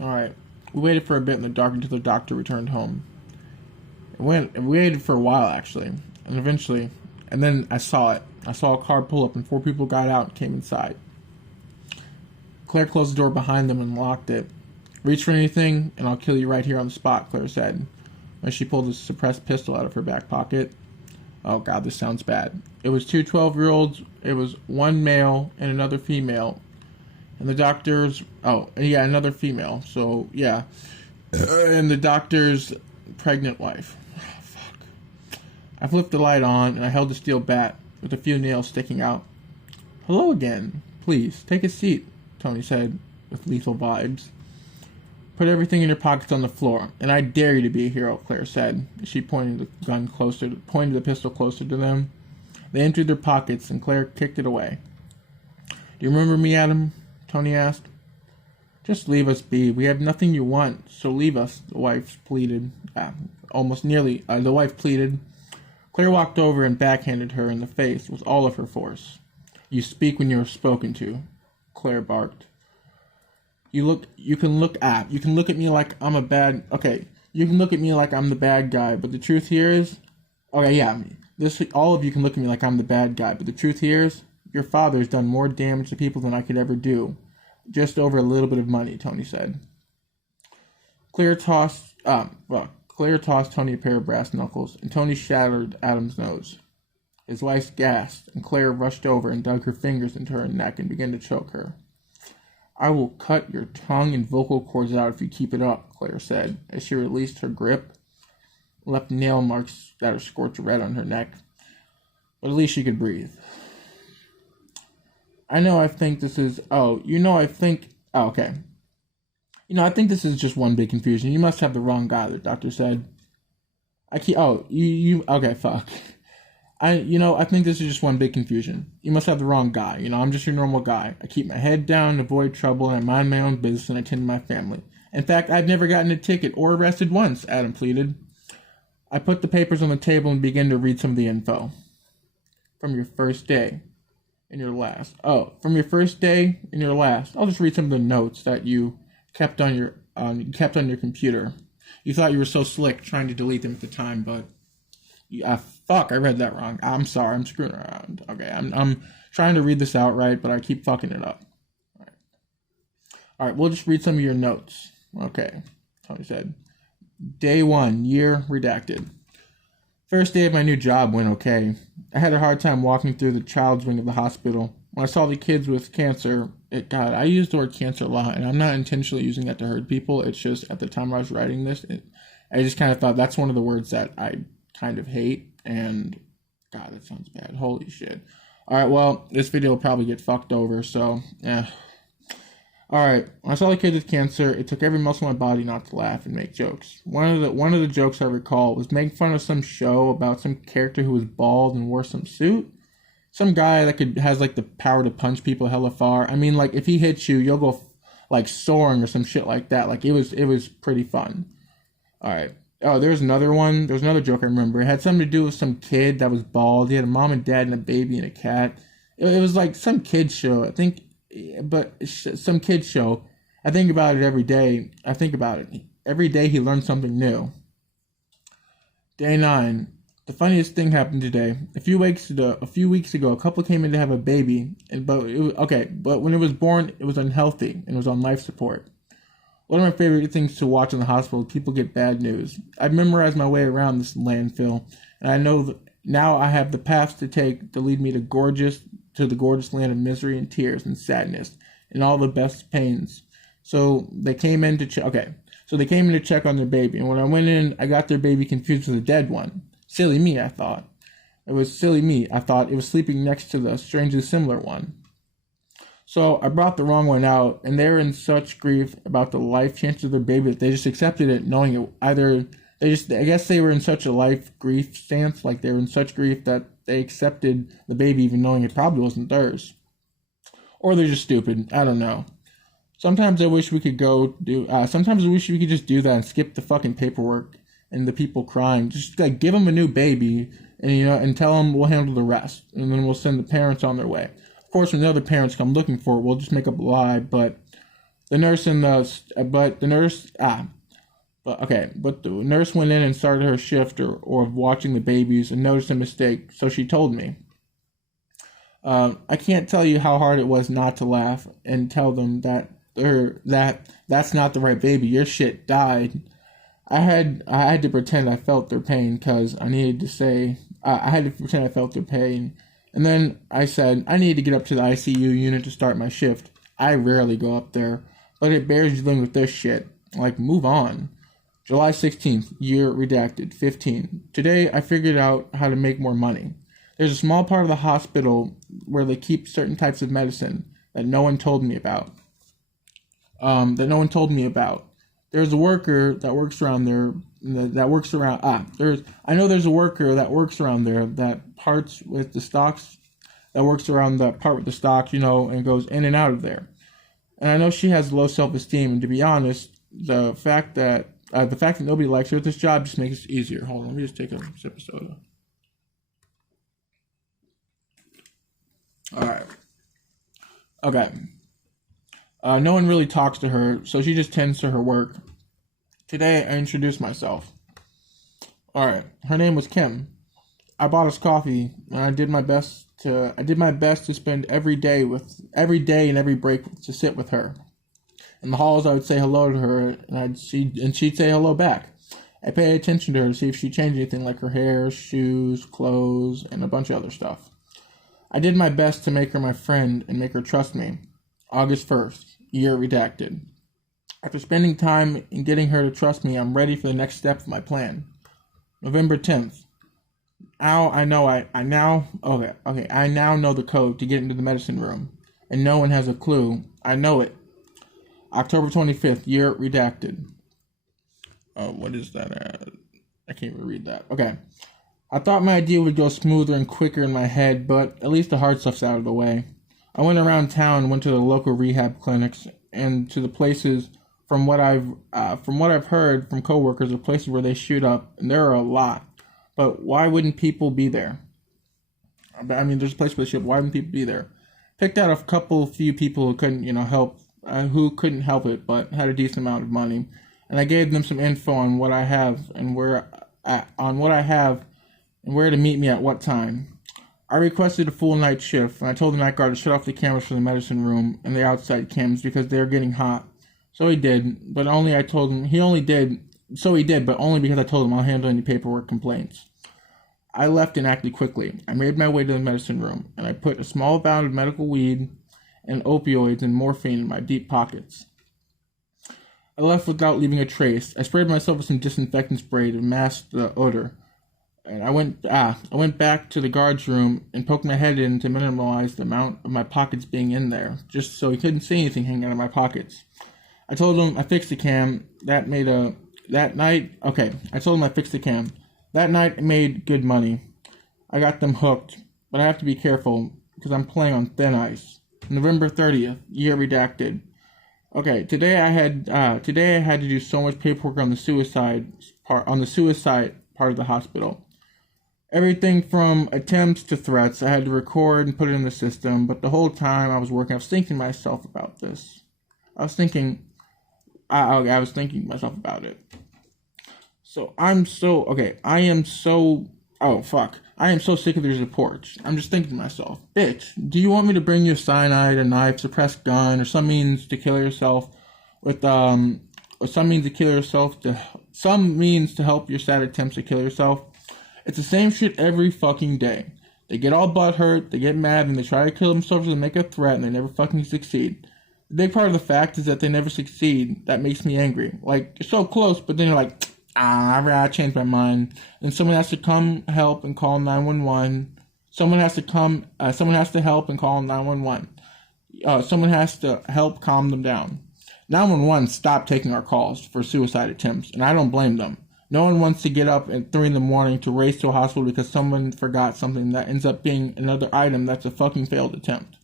Alright. We waited for a bit in the dark until the doctor returned home. We waited for a while, actually. And eventually, and then I saw it. I saw a car pull up and 4 people got out and came inside. Claire closed the door behind them and locked it. Reach for anything, and I'll kill you right here on the spot, Claire said, as she pulled a suppressed pistol out of her back pocket. Oh god, this sounds bad. It was two 12-year-olds. It was one male and another female. And the doctor's... Oh, yeah, another female. So, yeah. And the doctor's pregnant wife. Oh, fuck. I flipped the light on, and I held the steel bat with a few nails sticking out. Hello again. Please, take a seat, Tony said, with lethal vibes. Put everything in your pockets on the floor, and I dare you to be a hero, Claire said. She pointed the pistol closer to them. They emptied their pockets, and Claire kicked it away. Do you remember me, Adam? Tony asked. Just leave us be. We have nothing you want, so leave us, the wife pleaded. The wife pleaded. Claire walked over and backhanded her in the face with all of her force. You speak when you are spoken to, Claire barked. You can look at me like I'm a bad... Okay, you can look at me like I'm the bad guy, but the truth here is... Okay, yeah, all of you can look at me like I'm the bad guy, but the truth here is, your father's done more damage to people than I could ever do. Just over a little bit of money, Tony said. Claire tossed Tony a pair of brass knuckles, and Tony shattered Adam's nose. His wife gasped, and Claire rushed over and dug her fingers into her neck and began to choke her. I will cut your tongue and vocal cords out if you keep it up, Claire said, as she released her grip, left nail marks that were scorched red on her neck. But at least she could breathe. I think this is just one big confusion. You must have the wrong guy, the doctor said. Okay, fuck. I think this is just one big confusion. You must have the wrong guy. I'm just your normal guy. I keep my head down, avoid trouble, and I mind my own business and I tend to my family. In fact, I've never gotten a ticket or arrested once, Adam pleaded. I put the papers on the table and began to read some of the info. From your first day and your last. From your first day and your last. I'll just read some of the notes that you kept on your computer. You thought you were so slick trying to delete them at the time, but I read that wrong. I'm sorry, I'm screwing around. Okay, I'm trying to read this out right, but I keep fucking it up. All right, we'll just read some of your notes. Okay, Tony said. Day 1, year redacted. First day of my new job went okay. I had a hard time walking through the child's wing of the hospital. When I saw the kids with cancer, I used the word cancer a lot, and I'm not intentionally using that to hurt people. It's just, at the time I was writing this, I just kind of thought that's one of the words that I kind of hate, and God, that sounds bad. Holy shit. Alright, well, this video will probably get fucked over, so, Alright, when I saw the kid with cancer, it took every muscle in my body not to laugh and make jokes. One of the jokes I recall was making fun of some show about some character who was bald and wore some suit. Some guy that has like the power to punch people hella far. I mean, like, if he hits you, you'll go like soaring or some shit like that. Like, it was pretty fun. Alright. Oh, there's another one. There's another joke I remember. It had something to do with some kid that was bald. He had a mom and dad and a baby and a cat. It was like some kid show, I think. But some kid show. I think about it every day. Every day he learns something new. Day 9. The funniest thing happened today. A few weeks ago, a couple came in to have a baby, but when it was born, it was unhealthy and was on life support. One of my favorite things to watch in the hospital is people get bad news. I've memorized my way around this landfill, and I know that now I have the paths to take to lead me to the gorgeous land of misery and tears and sadness and all the best pains. So they came in to check. On their baby, and when I went in, I got their baby confused with a dead one. Silly me, I thought. It was sleeping next to the strangely similar one. So I brought the wrong one out, and they were in such grief about the life chances of their baby that they just accepted it, knowing it. I guess they were in such a life grief stance, like they were in such grief that they accepted the baby even knowing it probably wasn't theirs. Or they're just stupid. I don't know. Sometimes I wish we could just do that and skip the fucking paperwork and the people crying. Just like give them a new baby and tell them we'll handle the rest, and then we'll send the parents on their way. Of course, when the other parents come looking for it, we'll just make up a lie, but The nurse and but the nurse but the nurse went in and started her shift or watching the babies and noticed a mistake, so she told me. I can't tell you how hard it was not to laugh and tell them that's not the right baby. Your shit died. I had to pretend I felt their pain because I needed to say I had to pretend I felt their pain, and then I said I need to get up to the ICU unit to start my shift. I rarely go up there, but it bears dealing with this shit. Like, move on. July 16th, year redacted, 15. Today I figured out how to make more money. There's a small part of the hospital where they keep certain types of medicine that no one told me about. There's a worker that works around there I know there's a worker that works around there that parts with the stocks that works around that part with the stocks, and goes in and out of there. And I know she has low self-esteem, and to be honest, the fact that nobody likes her at this job just makes it easier. Hold on, let me just take a sip of soda. Alright. Okay. No one really talks to her, so she just tends to her work. Today, I introduced myself. Alright, her name was Kim. I bought us coffee, and I did my best to spend every day and every break to sit with her. In the halls, I would say hello to her, and she'd say hello back. I paid attention to her to see if she changed anything, like her hair, shoes, clothes, and a bunch of other stuff. I did my best to make her my friend and make her trust me. August 1st, year redacted. After spending time in getting her to trust me, I'm ready for the next step of my plan. November 10th. I now know the code to get into the medicine room, and no one has a clue. I know it. October 25th, year redacted. Oh, what is that? I can't even read that. Okay. I thought my idea would go smoother and quicker in my head, but at least the hard stuff's out of the way. I went around town, went to the local rehab clinics, and to the places. From what I've heard from coworkers, are places where they shoot up, and there are a lot. But why wouldn't people be there? I mean, there's a place where they shoot up. Why wouldn't people be there? Picked out a few people who couldn't, who couldn't help it, but had a decent amount of money, and I gave them some info on what I have and where to meet me at what time. I requested a full night shift, and I told the night guard to shut off the cameras for the medicine room and the outside cams because they were getting hot. So he did, but only I told him. But only because I told him I'll handle any paperwork complaints. I left and acted quickly. I made my way to the medicine room, and I put a small amount of medical weed and opioids and morphine in my deep pockets. I left without leaving a trace. I sprayed myself with some disinfectant spray to mask the odor. And I went back to the guard's room and poked my head in to minimize the amount of my pockets being in there, just so he couldn't see anything hanging out of my pockets. I told him I fixed the cam. I told him I fixed the cam. That night it made good money. I got them hooked, but I have to be careful because I'm playing on thin ice. November 30th, year redacted. Okay, today I had to do so much paperwork on the suicide part of the hospital. Everything from attempts to threats I had to record and put it in the system, but the whole time I was working, I was thinking to myself about this. I was thinking to myself about it. I am so sick of these reports. I'm just thinking to myself, bitch, do you want me to bring you cyanide, a knife, suppressed gun, or some means to kill yourself some means to help your sad attempts to kill yourself? It's the same shit every fucking day. They get all butthurt, they get mad, and they try to kill themselves and make a threat, and they never fucking succeed. The big part of the fact is that they never succeed. That makes me angry. Like, you're so close, but then you're like, I changed my mind. And someone has to come help and call 911. Someone has to help and call 911. Someone has to help calm them down. 911 stopped taking our calls for suicide attempts, and I don't blame them. No one wants to get up at 3 in the morning to race to a hospital because someone forgot something that ends up being another item that's a fucking failed attempt.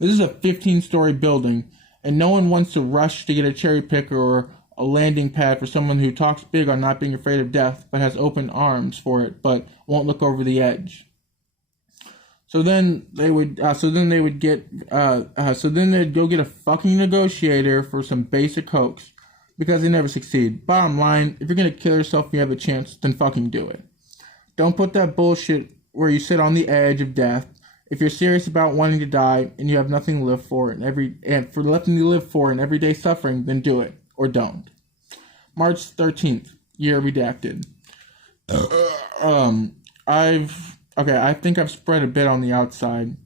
This is a 15-story building, and no one wants to rush to get a cherry picker or a landing pad for someone who talks big on not being afraid of death but has open arms for it but won't look over the edge. So then they would. So then they would get. So then they'd go get a fucking negotiator for some basic hoax, because they never succeed. Bottom line: if you're gonna kill yourself and you have a chance, then fucking do it. Don't put that bullshit where you sit on the edge of death. If you're serious about wanting to die and you have nothing to live for and for nothing to live for and everyday suffering, then do it or don't. March 13th, year redacted. I think I've spread a bit on the outside.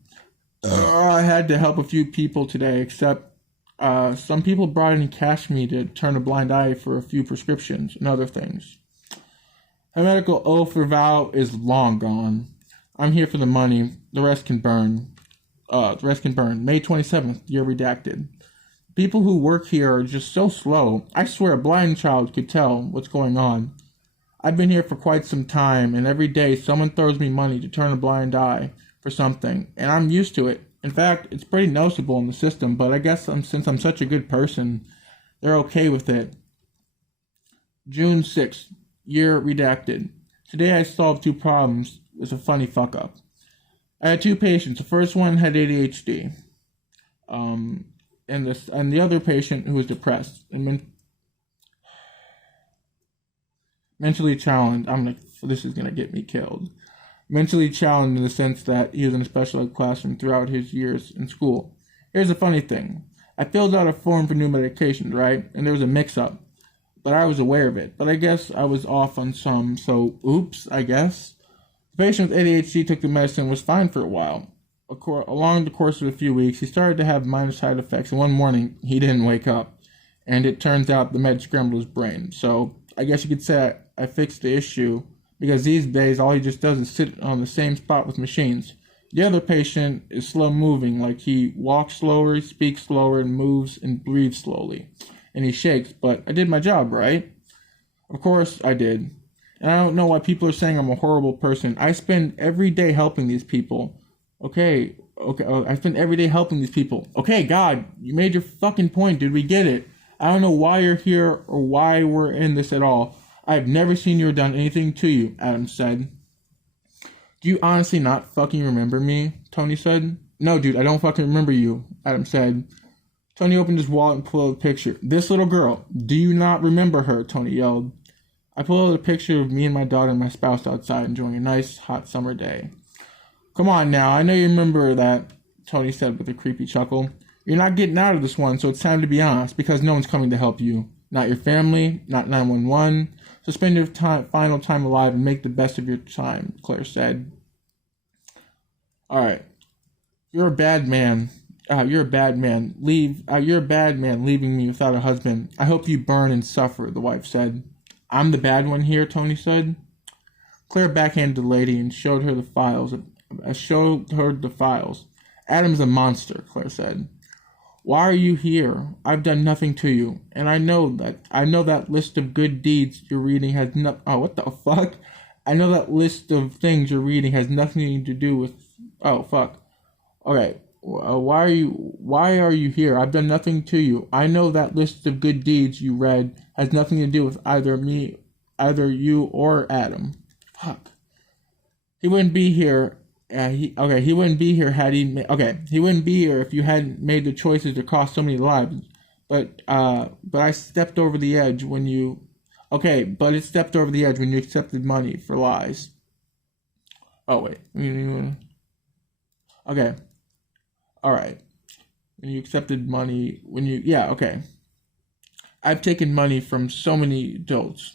I had to help a few people today, except some people brought in cash for me to turn a blind eye for a few prescriptions and other things. My medical oath or vow is long gone. I'm here for the money. The rest can burn. May 27th, year redacted. People who work here are just so slow. I swear a blind child could tell what's going on. I've been here for quite some time, and every day someone throws me money to turn a blind eye for something, and I'm used to it. In fact, it's pretty noticeable in the system, but I guess since I'm such a good person, they're okay with it. June 6th, year redacted. Today I solved 2 problems with a funny fuck-up. I had 2 patients. The first one had ADHD, and the other patient who was depressed and mentally challenged. This is gonna get me killed. Mentally challenged in the sense that he was in a special ed classroom throughout his years in school. Here's the funny thing. I filled out a form for new medications, right? And there was a mix-up. But I was aware of it. But I guess I was off on some, so oops, I guess. The patient with ADHD took the medicine and was fine for a while. Along the course of a few weeks, he started to have minor side effects, and one morning, he didn't wake up. And it turns out the med scrambled his brain. So I guess you could say I fixed the issue, because these days all he just does is sit on the same spot with machines. The other patient is slow moving, like he walks slower, speaks slower, and moves and breathes slowly. And he shakes, but I did my job, right? Of course I did. And I don't know why people are saying I'm a horrible person. I spend every day helping these people. Okay, I spend every day helping these people. Okay, God, you made your fucking point, dude, we get it. I don't know why you're here or why we're in this at all. I've never seen you or done anything to you, Adam said. Do you honestly not fucking remember me? Tony said. No, dude, I don't fucking remember you, Adam said. Tony opened his wallet and pulled out a picture. This little girl, do you not remember her? Tony yelled. I pulled out a picture of me and my daughter and my spouse outside enjoying a nice, hot summer day. Come on now, I know you remember that, Tony said with a creepy chuckle. You're not getting out of this one, so it's time to be honest, because no one's coming to help you. Not your family, not 911. So spend your final time alive and make the best of your time, Claire said. Alright. You're a bad man. You're a bad man. You're a bad man leaving me without a husband. I hope you burn and suffer, the wife said. I'm the bad one here, Tony said. Claire backhanded the lady and showed her the files. Adam's a monster, Claire said. Why are you here? I've done nothing to you, and I know that list of good deeds you're reading has what the fuck? I know that list of things you're reading has nothing to do with. Oh fuck. Okay. Why are you here? I've done nothing to you. I know that list of good deeds you read has nothing to do with either you or Adam. Fuck. He wouldn't be here. He wouldn't be here had he. He wouldn't be here if you hadn't made the choices that cost so many lives. But I stepped over the edge when you. Okay, but it stepped over the edge when you accepted money for lies. Oh wait. Okay. All right. When you accepted money, okay. I've taken money from so many adults.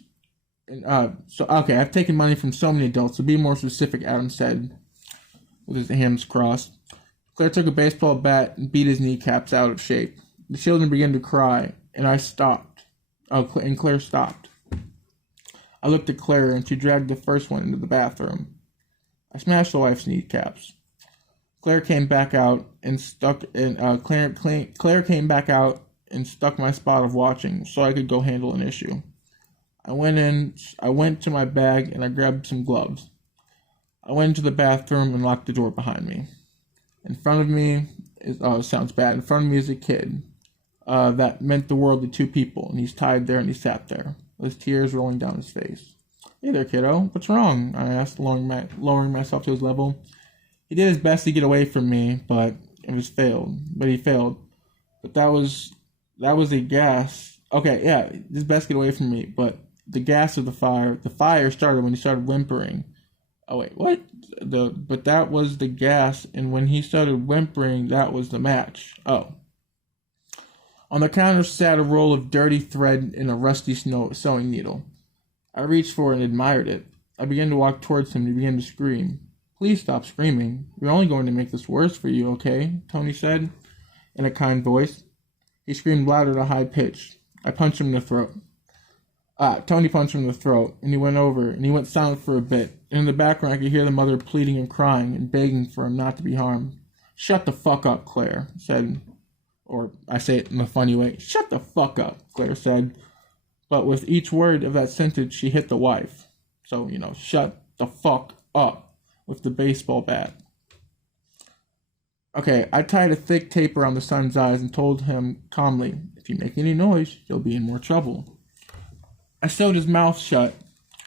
I've taken money from so many adults. To be more specific, Adam said, with his hands crossed. Claire took a baseball bat and beat his kneecaps out of shape. The children began to cry, and I stopped. And Claire stopped. I looked at Claire, and she dragged the first one into the bathroom. I smashed the wife's kneecaps. Claire came back out and stuck my spot of watching so I could go handle an issue. I went to my bag and I grabbed some gloves. I went into the bathroom and locked the door behind me. In front of me is a kid. That meant the world to 2 people, and he's tied there and he sat there, with tears rolling down his face. Hey there, kiddo. What's wrong? I asked, lowering myself to his level. He did his best to get away from me, but he failed. But that was a gas. Okay, yeah, his best to get away from me, but the gas of the fire started when he started whimpering. Oh wait, what? But that was the gas, and when he started whimpering, that was the match. Oh. On the counter sat a roll of dirty thread and a rusty sewing needle. I reached for it and admired it. I began to walk towards him and he began to scream. Please stop screaming. We're only going to make this worse for you, okay? Tony said, in a kind voice. He screamed louder at a high pitch. I punched him in the throat. Tony punched him in the throat, and he went silent for a bit. And in the background, I could hear the mother pleading and crying and begging for him not to be harmed. Shut the fuck up, Claire said. Or I say it in a funny way. Shut the fuck up, Claire said. But with each word of that sentence, she hit the wife. So, shut the fuck up with the baseball bat. Okay, I tied a thick tape around the son's eyes and told him calmly, if you make any noise, you'll be in more trouble. I sewed his mouth shut.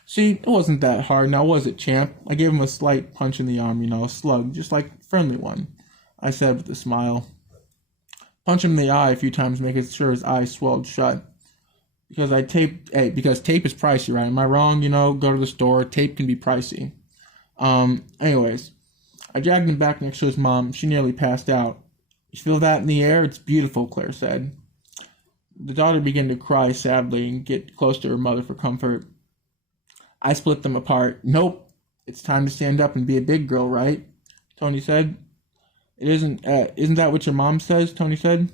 See, it wasn't that hard, now was it, champ? I gave him a slight punch in the arm, a slug, just like a friendly one, I said with a smile. Punch him in the eye a few times, making sure his eyes swelled shut. Because tape is pricey, right? Am I wrong? Go to the store. Tape can be pricey. Anyways, I dragged him back next to his mom. She nearly passed out. You feel that in the air? It's beautiful, Claire said. The daughter began to cry sadly and get close to her mother for comfort. I split them apart. Nope. It's time to stand up and be a big girl, right? Tony said. Isn't that what your mom says? Tony said.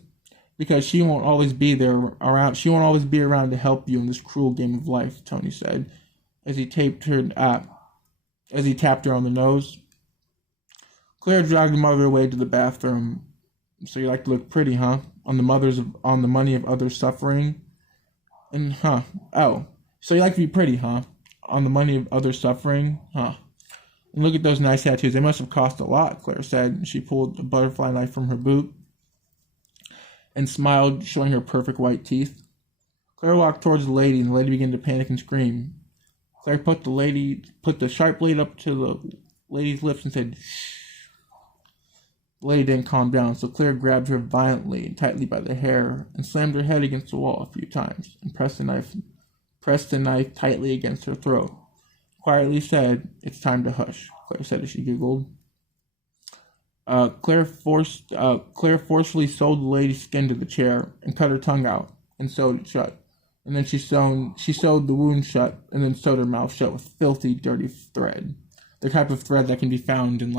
Because she won't always be around to help you in this cruel game of life, Tony said, as he tapped her on the nose. Claire dragged the mother away to the bathroom. So you like to look pretty, huh? On the money of others suffering? And so you like to be pretty, huh? On the money of others suffering? Huh. And look at those nice tattoos. They must have cost a lot, Claire said. She pulled a butterfly knife from her boot and smiled, showing her perfect white teeth. Claire walked towards the lady, and the lady began to panic and scream. Claire put the sharp blade up to the lady's lips and said, shh. The lady didn't calm down, so Claire grabbed her violently and tightly by the hair and slammed her head against the wall a few times and pressed the knife tightly against her throat. Quietly said, it's time to hush, Claire said as she giggled. Claire forcefully sewed the lady's skin to the chair and cut her tongue out and sewed it shut. And then she sewed the wound shut and then sewed her mouth shut with filthy, dirty thread. The type of thread that can be found in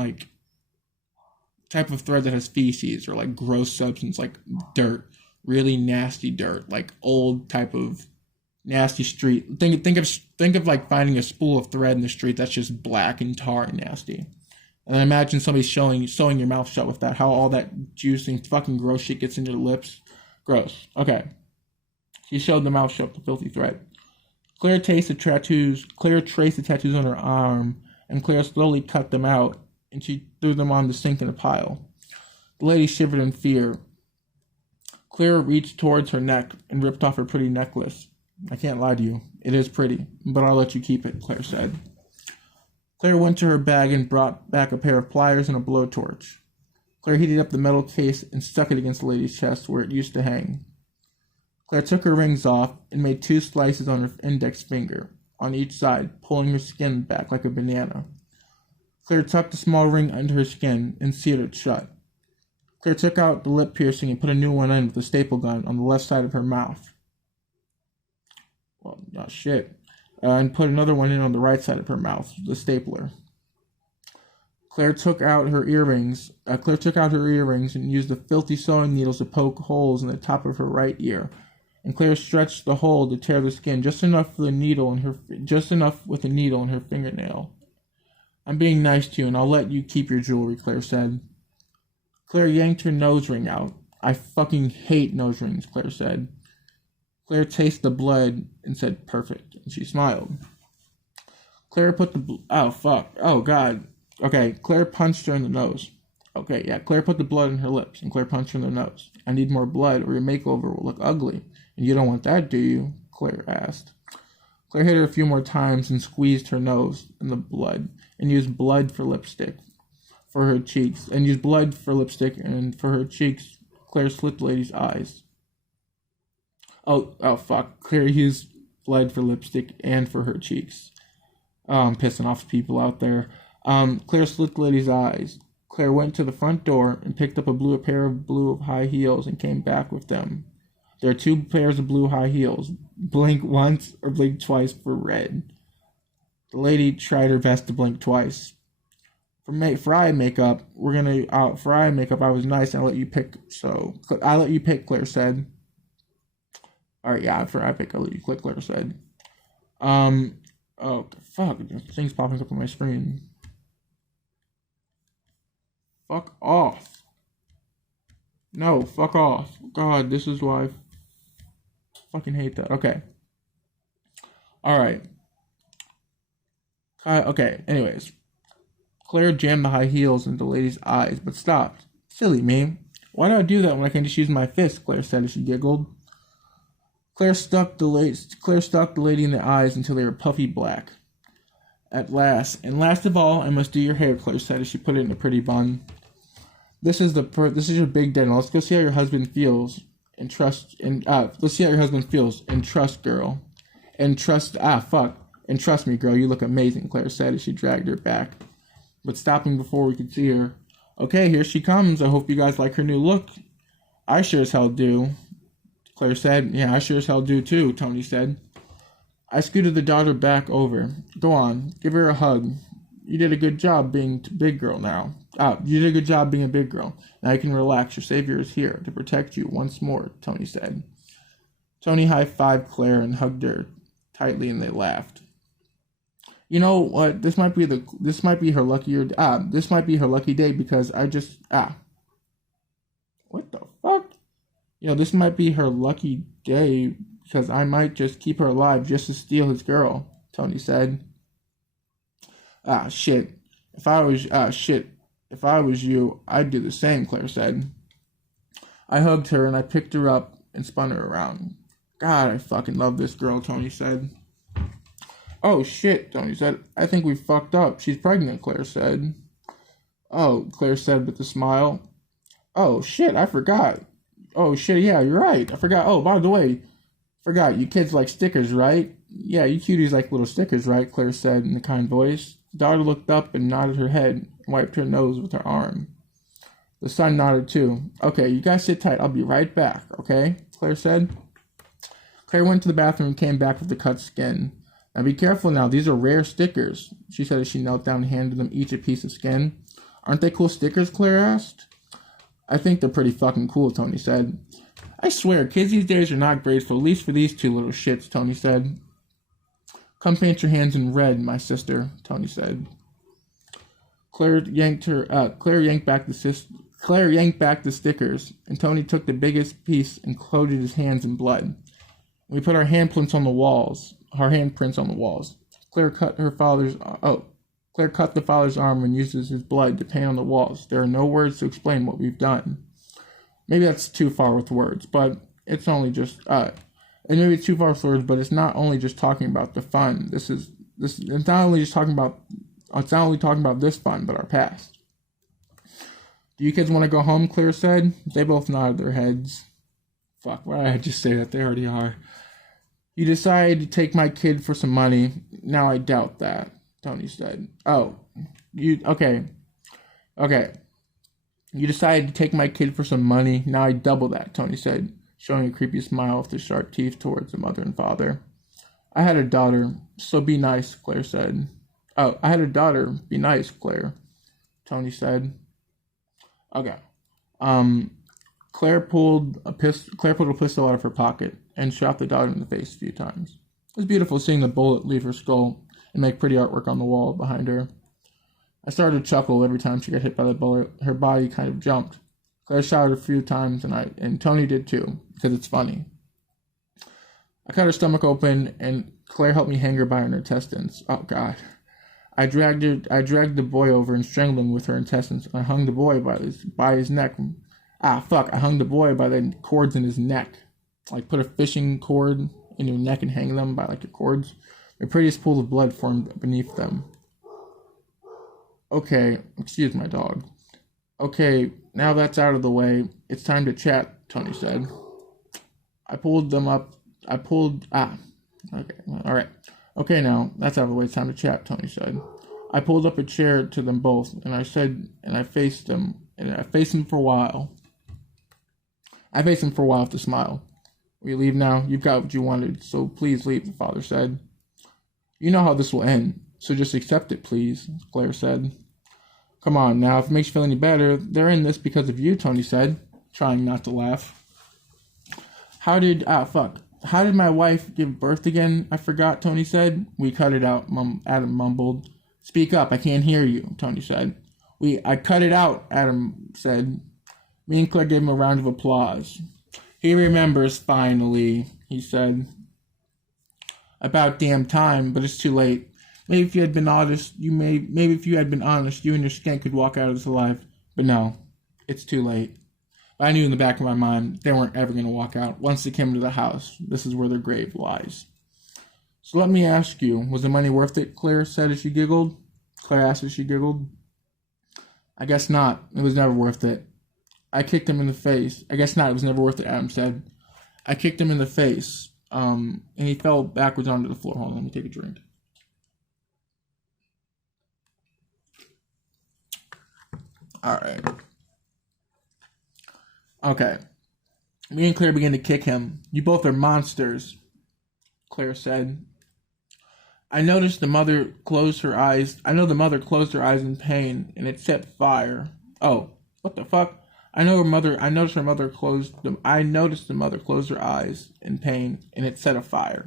type of thread that has feces or gross substance like dirt, really nasty dirt, old type of nasty street. Think of finding a spool of thread in the street that's just black and tar and nasty. And then imagine somebody sewing your mouth shut with that. How all that juice and fucking gross shit gets into your lips. Gross. Okay. She sewed the mouth shut with the filthy thread. Claire traced the tattoos on her arm, and Claire slowly cut them out, and she threw them on the sink in a pile. The lady shivered in fear. Claire reached towards her neck and ripped off her pretty necklace. I can't lie to you. It is pretty, but I'll let you keep it, Claire said. Claire went to her bag and brought back a pair of pliers and a blowtorch. Claire heated up the metal case and stuck it against the lady's chest where it used to hang. Claire took her rings off and made 2 slices on her index finger, on each side, pulling her skin back like a banana. Claire tucked the small ring under her skin and sealed it shut. Claire took out the lip piercing and put a new one in with a staple gun on the left side of her mouth. Well, not shit. And put another one in on the right side of her mouth, the stapler. Claire took out her earrings and used the filthy sewing needles to poke holes in the top of her right ear. And Claire stretched the hole to tear the skin just enough with a needle in her fingernail. I'm being nice to you, and I'll let you keep your jewelry, Claire said. Claire yanked her nose ring out. I fucking hate nose rings, Claire said. Claire tasted the blood and said, perfect, and she smiled. Claire put Claire punched her in the nose. Claire put the blood in her lips, and Claire punched her in the nose. I need more blood, or your makeover will look ugly. And you don't want that, do you? Claire asked. Claire hit her a few more times and squeezed her nose in the blood, and used blood for lipstick. for her cheeks, and used blood for lipstick, and for her cheeks, Claire slit the lady's eyes. Oh, fuck. Claire used blood for lipstick and for her cheeks. Oh, I'm pissing off people out there. Claire slit the lady's eyes. Claire went to the front door and picked up a pair of blue high heels and came back with them. There are 2 pairs of blue high heels. Blink once or blink twice for red. The lady tried her best to blink twice. For eye makeup, I was nice and I'll let you pick. So, I'll let you pick, Claire said. Alright, yeah, for eye pick, I'll let you click, Claire said. Oh, fuck, things popping up on my screen. Fuck off. No, fuck off. God, this is why I fucking hate that. Okay. Alright. Okay, anyways. Claire jammed the high heels into the lady's eyes, but stopped. Silly me. Why do I do that when I can just use my fist? Claire said as she giggled. Claire stuck the lady in the eyes until they were puffy black. At last, and last of all, I must do your hair, Claire said as she put it in a pretty bun. This is your big day. Now let's go see how your husband feels. Let's see how your husband feels. And trust, girl. And trust me, girl. You look amazing, Claire said as she dragged her back, but stopping before we could see her. Okay, here she comes. I hope you guys like her new look. I sure as hell do, Claire said. Yeah, I sure as hell do too, Tony said. I scooted the daughter back over. Go on, give her a hug. You did a good job being a big girl now. You did a good job being a big girl. Now you can relax. Your savior is here to protect you once more, Tony said. Tony high-fived Claire and hugged her tightly, and they laughed. You know what? This might be her lucky day because what the fuck? This might be her lucky day because I might just keep her alive just to steal his girl, Tony said. Shit. If I was you, I'd do the same, Claire said. I hugged her and I picked her up and spun her around. God, I fucking love this girl, Tony said. Oh shit, Tony said. I think we fucked up. She's pregnant, Claire said. Oh, Claire said with a smile. Oh shit, I forgot. Oh shit, yeah, you're right. I forgot. Oh, by the way, you kids like stickers, right? Yeah, you cuties like little stickers, right? Claire said in a kind voice. The daughter looked up and nodded her head and wiped her nose with her arm. The son nodded too. Okay, you guys sit tight. I'll be right back, okay? Claire said. Claire went to the bathroom and came back with the cut skin. Now be careful now, these are rare stickers, she said as she knelt down and handed them each a piece of skin. Aren't they cool stickers, Claire asked. I think they're pretty fucking cool, Tony said. I swear, kids these days are not grateful, at least for these 2 little shits, Tony said. Come paint your hands in red, my sister, Tony said. Claire yanked back the stickers, and Tony took the biggest piece and coated his hands in blood. We put our handprints on the walls. Claire cut the father's arm and uses his blood to paint on the walls. There are no words to explain what we've done. Maybe that's too far with words, but it's only just maybe it's too far with words, but it's not only just talking about the fun. It's not only talking about this fun, but our past. Do you kids want to go home? Claire said. They both nodded their heads. Fuck, why did I just say that? They already are. You decided to take my kid for some money. Now I doubt that, Tony said. Okay. You decided to take my kid for some money. Now I double that, Tony said, showing a creepy smile with his sharp teeth towards the mother and father. I had a daughter, so be nice, Claire said. Oh, I had a daughter. Be nice, Claire, Tony said. Okay. Claire pulled a pistol out of her pocket and shot the daughter in the face a few times. It was beautiful seeing the bullet leave her skull and make pretty artwork on the wall behind her. I started to chuckle every time she got hit by the bullet. Her body kind of jumped. Claire shot her a few times, and Tony did too, because it's funny. I cut her stomach open, and Claire helped me hang her by her intestines. Oh, God. I dragged the boy over and strangled him with her intestines. I hung the boy by his neck. I hung the boy by the cords in his neck. Like, put a fishing cord in your neck and hang them by, your cords. The prettiest pool of blood formed beneath them. Okay, excuse my dog. Okay, now that's out of the way, it's time to chat, Tony said. I pulled them up. I pulled. Okay, alright. Okay, now, that's out of the way, it's time to chat, Tony said. I pulled up a chair to them both, and I faced them, and I faced them for a while. I faced them for a while with a smile. Will you leave now? You've got what you wanted, so please leave, the father said. You know how this will end, so just accept it, please, Claire said. Come on, now, if it makes you feel any better, they're in this because of you, Tony said, trying not to laugh. How did my wife give birth again? I forgot, Tony said. We cut it out, Adam mumbled. Speak up, I can't hear you, Tony said. I cut it out, Adam said. Me and Claire gave him a round of applause. He remembers, finally, he said. About damn time, but it's too late. Maybe if you had been honest, you and your skank could walk out of this alive. But no, it's too late. I knew in the back of my mind they weren't ever going to walk out. Once they came into the house, this is where their grave lies. So let me ask you, was the money worth it? Claire said as she giggled. Claire asked as she giggled. I guess not. It was never worth it. I kicked him in the face. I guess not. It was never worth it, Adam said. I kicked him in the face. And he fell backwards onto the floor. Hold on, let me take a drink. Alright. Okay. Me and Claire began to kick him. You both are monsters, Claire said. I noticed the mother closed her eyes. I know the mother closed her eyes in pain, and it set fire. Oh, what the fuck? I noticed the mother closed her eyes in pain, and it set a fire.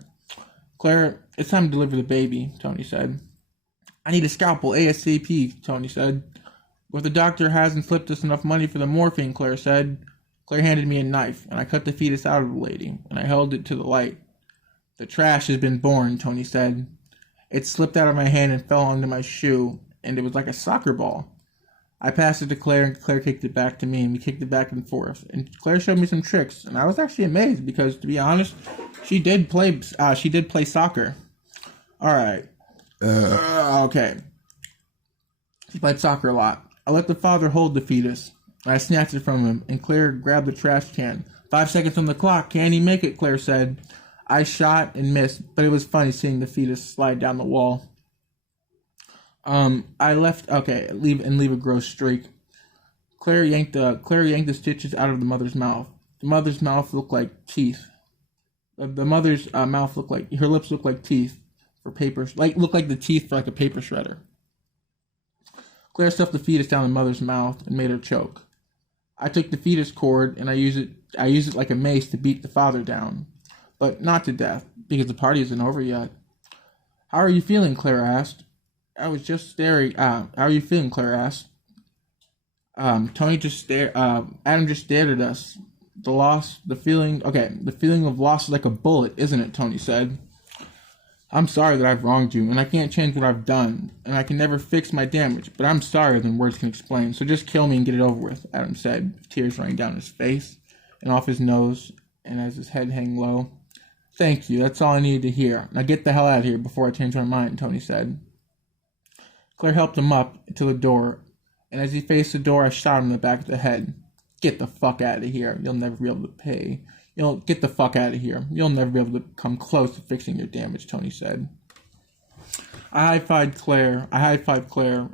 Claire, it's time to deliver the baby, Tony said. I need a scalpel ASAP, Tony said. But the doctor hasn't slipped us enough money for the morphine, Claire said. Claire handed me a knife, and I cut the fetus out of the lady, and I held it to the light. The trash has been born, Tony said. It slipped out of my hand and fell onto my shoe, and it was like a soccer ball. I passed it to Claire, and Claire kicked it back to me, and we kicked it back and forth. And Claire showed me some tricks, and I was actually amazed because, to be honest, she did play soccer. All right. Okay. She played soccer a lot. I let the father hold the fetus. I snatched it from him, and Claire grabbed the trash can. 5 seconds on the clock. Can he make it? Claire said. I shot and missed, but it was funny seeing the fetus slide down the wall. Leave a gross streak. Claire yanked the stitches out of the mother's mouth. The mother's mouth looked like teeth. The mother's mouth looked like, her lips looked like teeth for papers, looked like the teeth for like a paper shredder. Claire stuffed the fetus down the mother's mouth and made her choke. I took the fetus cord and I used it like a mace to beat the father down, but not to death because the party isn't over yet. How are you feeling? Claire asked. I was just staring. How are you feeling? Claire asked. Tony just stared. Adam just stared at us. The feeling of loss is like a bullet, isn't it? Tony said. I'm sorry that I've wronged you, and I can't change what I've done, and I can never fix my damage, but I'm sorrier than words can explain, so just kill me and get it over with, Adam said, tears running down his face and off his nose, and as his head hung low. Thank you, that's all I needed to hear. Now get the hell out of here before I change my mind, Tony said. Claire helped him up to the door, and as he faced the door, I shot him in the back of the head. Get the fuck out of here, you'll never be able to pay. Get the fuck out of here. You'll never be able to come close to fixing your damage, Tony said. I high-fived Claire,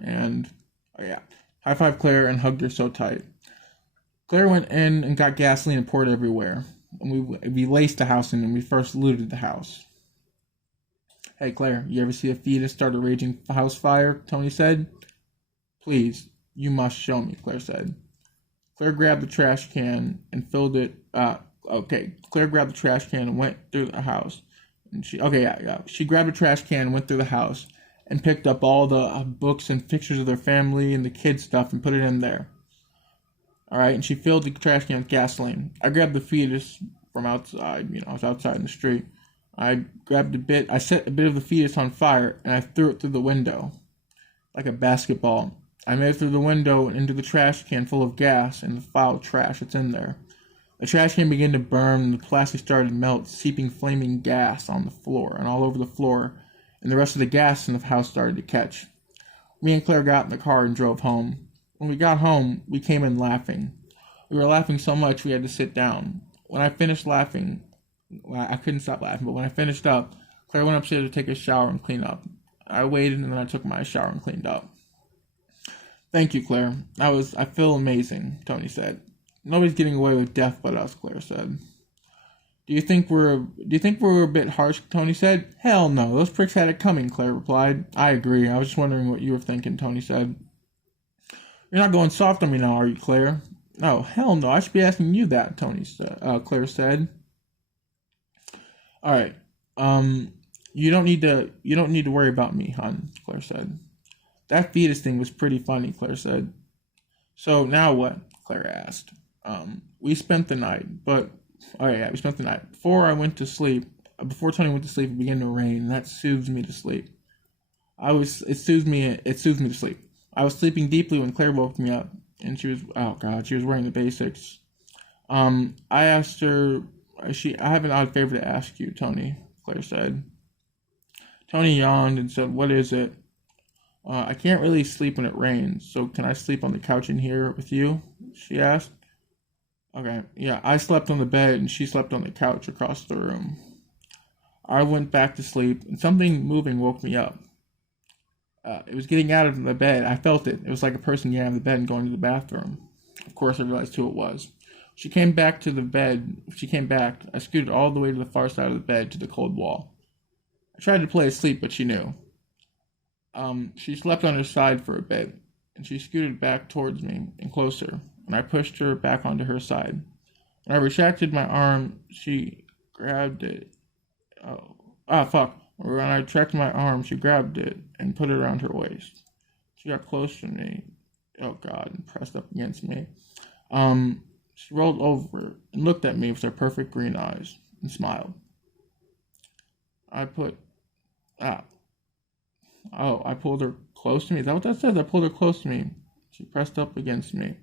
and hugged her so tight. Claire went in and got gasoline and poured it everywhere. And we laced the house in when we first looted the house. Hey, Claire, you ever see a fetus start a raging house fire? Tony said. Please, you must show me, Claire said. Claire grabbed the trash can and filled it, Claire grabbed the trash can and went through the house. And she grabbed the trash can and went through the house and picked up all the books and pictures of their family and the kids' stuff and put it in there. Alright, and she filled the trash can with gasoline. I grabbed the fetus from outside, I was outside in the street. I set a bit of the fetus on fire and I threw it through the window like a basketball. I made it through the window and into the trash can full of gas and the foul trash that's in there. The trash can began to burn and the plastic started to melt, seeping flaming gas on the floor and all over the floor, and the rest of the gas in the house started to catch. Me and Claire got in the car and drove home. When we got home, we came in laughing. We were laughing so much we had to sit down. When I finished laughing, well, I couldn't stop laughing, but when I finished up, Claire went upstairs to take a shower and clean up. I waited and then I took my shower and cleaned up. Thank you, Claire. I feel amazing, Tony said. Nobody's getting away with death but us, Claire said. Do you think we're a bit harsh, Tony said. Hell no, those pricks had it coming, Claire replied. I agree. I was just wondering what you were thinking, Tony said. You're not going soft on me now, are you, Claire? No, hell no. I should be asking you that, Claire said. All right. You don't need to worry about me, hon, Claire said. That fetus thing was pretty funny, Claire said. So now what? Claire asked. We spent the night, we spent the night. Before Tony went to sleep, it began to rain, and that soothes me to sleep. It soothes me to sleep. I was sleeping deeply when Claire woke me up, and she was wearing the basics. I asked her, I have an odd favor to ask you, Tony, Claire said. Tony yawned and said, what is it? I can't really sleep when it rains, so can I sleep on the couch in here with you? She asked. Okay, yeah, I slept on the bed and she slept on the couch across the room. I went back to sleep and something moving woke me up. It was getting out of the bed. I felt it. It was like a person getting out of the bed and going to the bathroom. Of course, I realized who it was. She came back to the bed. I scooted all the way to the far side of the bed to the cold wall. I tried to play asleep, but she knew. She slept on her side for a bit, and she scooted back towards me and closer, and I pushed her back onto her side. When I retracted my arm, she grabbed it. When I retracted my arm, she grabbed it and put it around her waist. She got close to me. Oh, God, and pressed up against me. She rolled over and looked at me with her perfect green eyes and smiled. I pulled her close to me. Is that what that says? I pulled her close to me. She pressed up against me.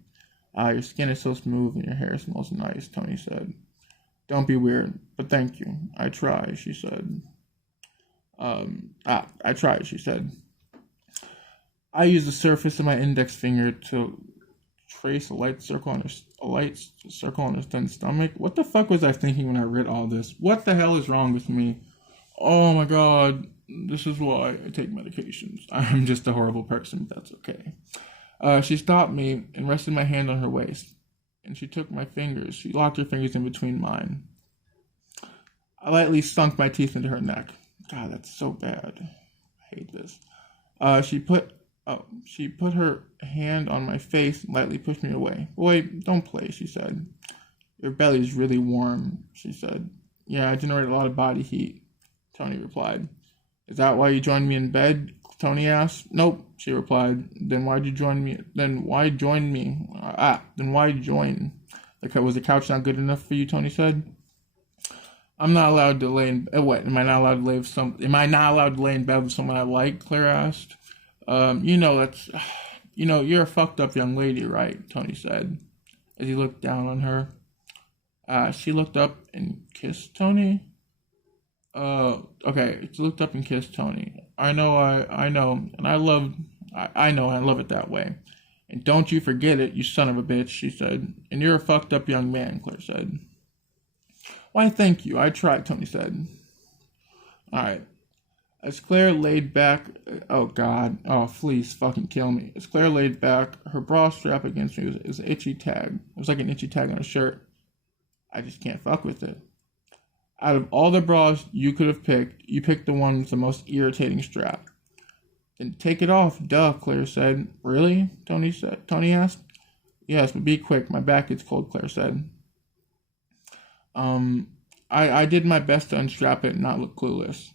Your skin is so smooth and your hair smells nice, Tony said. Don't be weird, but thank you. I try, she said. I tried, she said. I used the surface of my index finger to trace a light circle on her thin stomach. What the fuck was I thinking when I read all this? What the hell is wrong with me? Oh my God, this is why I take medications. I'm just a horrible person, but that's okay. She stopped me and rested my hand on her waist. And she took my fingers. She locked her fingers in between mine. I lightly sunk my teeth into her neck. God, that's so bad. I hate this. She put her hand on my face and lightly pushed me away. Boy, don't play, she said. Your belly's really warm, she said. Yeah, I generate a lot of body heat, Tony replied. Is that why you joined me in bed? Tony asked. Nope, she replied. Then why'd you join me? Then why join? Was the couch not good enough for you? Tony said. I'm not allowed to lay in. What? Am I not allowed to lay in bed with someone I like? Claire asked. You're a fucked up young lady, right? Tony said, as he looked down on her. She looked up and kissed Tony. She looked up and kissed Tony. I know, and I love it that way. And don't you forget it, you son of a bitch, she said. And you're a fucked up young man, Claire said. Why, thank you. I tried, Tony said. Alright. As Claire laid back, please fucking kill me. As Claire laid back, her bra strap against me was an itchy tag. It was like an itchy tag on a shirt. I just can't fuck with it. Out of all the bras you could have picked, you picked the one with the most irritating strap. Then take it off, duh, Claire said. Really? Tony asked. Yes, but be quick, my back gets cold, Claire said. I did my best to unstrap it and not look clueless.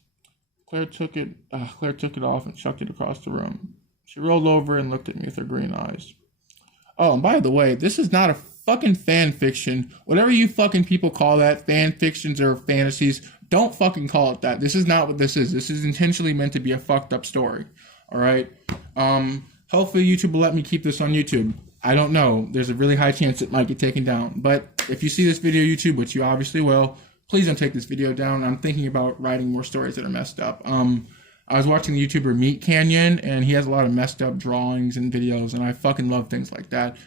Claire took it off and chucked it across the room. She rolled over and looked at me with her green eyes. Oh, and by the way, this is not a fucking fan fiction. Whatever you fucking people call that, fan fictions or fantasies, don't fucking call it that. This is not what this is. This is intentionally meant to be a fucked up story. Alright? Hopefully YouTube will let me keep this on YouTube. I don't know. There's a really high chance it might get taken down. But if you see this video on YouTube, which you obviously will, please don't take this video down. I'm thinking about writing more stories that are messed up. I was watching the YouTuber Meat Canyon, and he has a lot of messed up drawings and videos, and I fucking love things like that.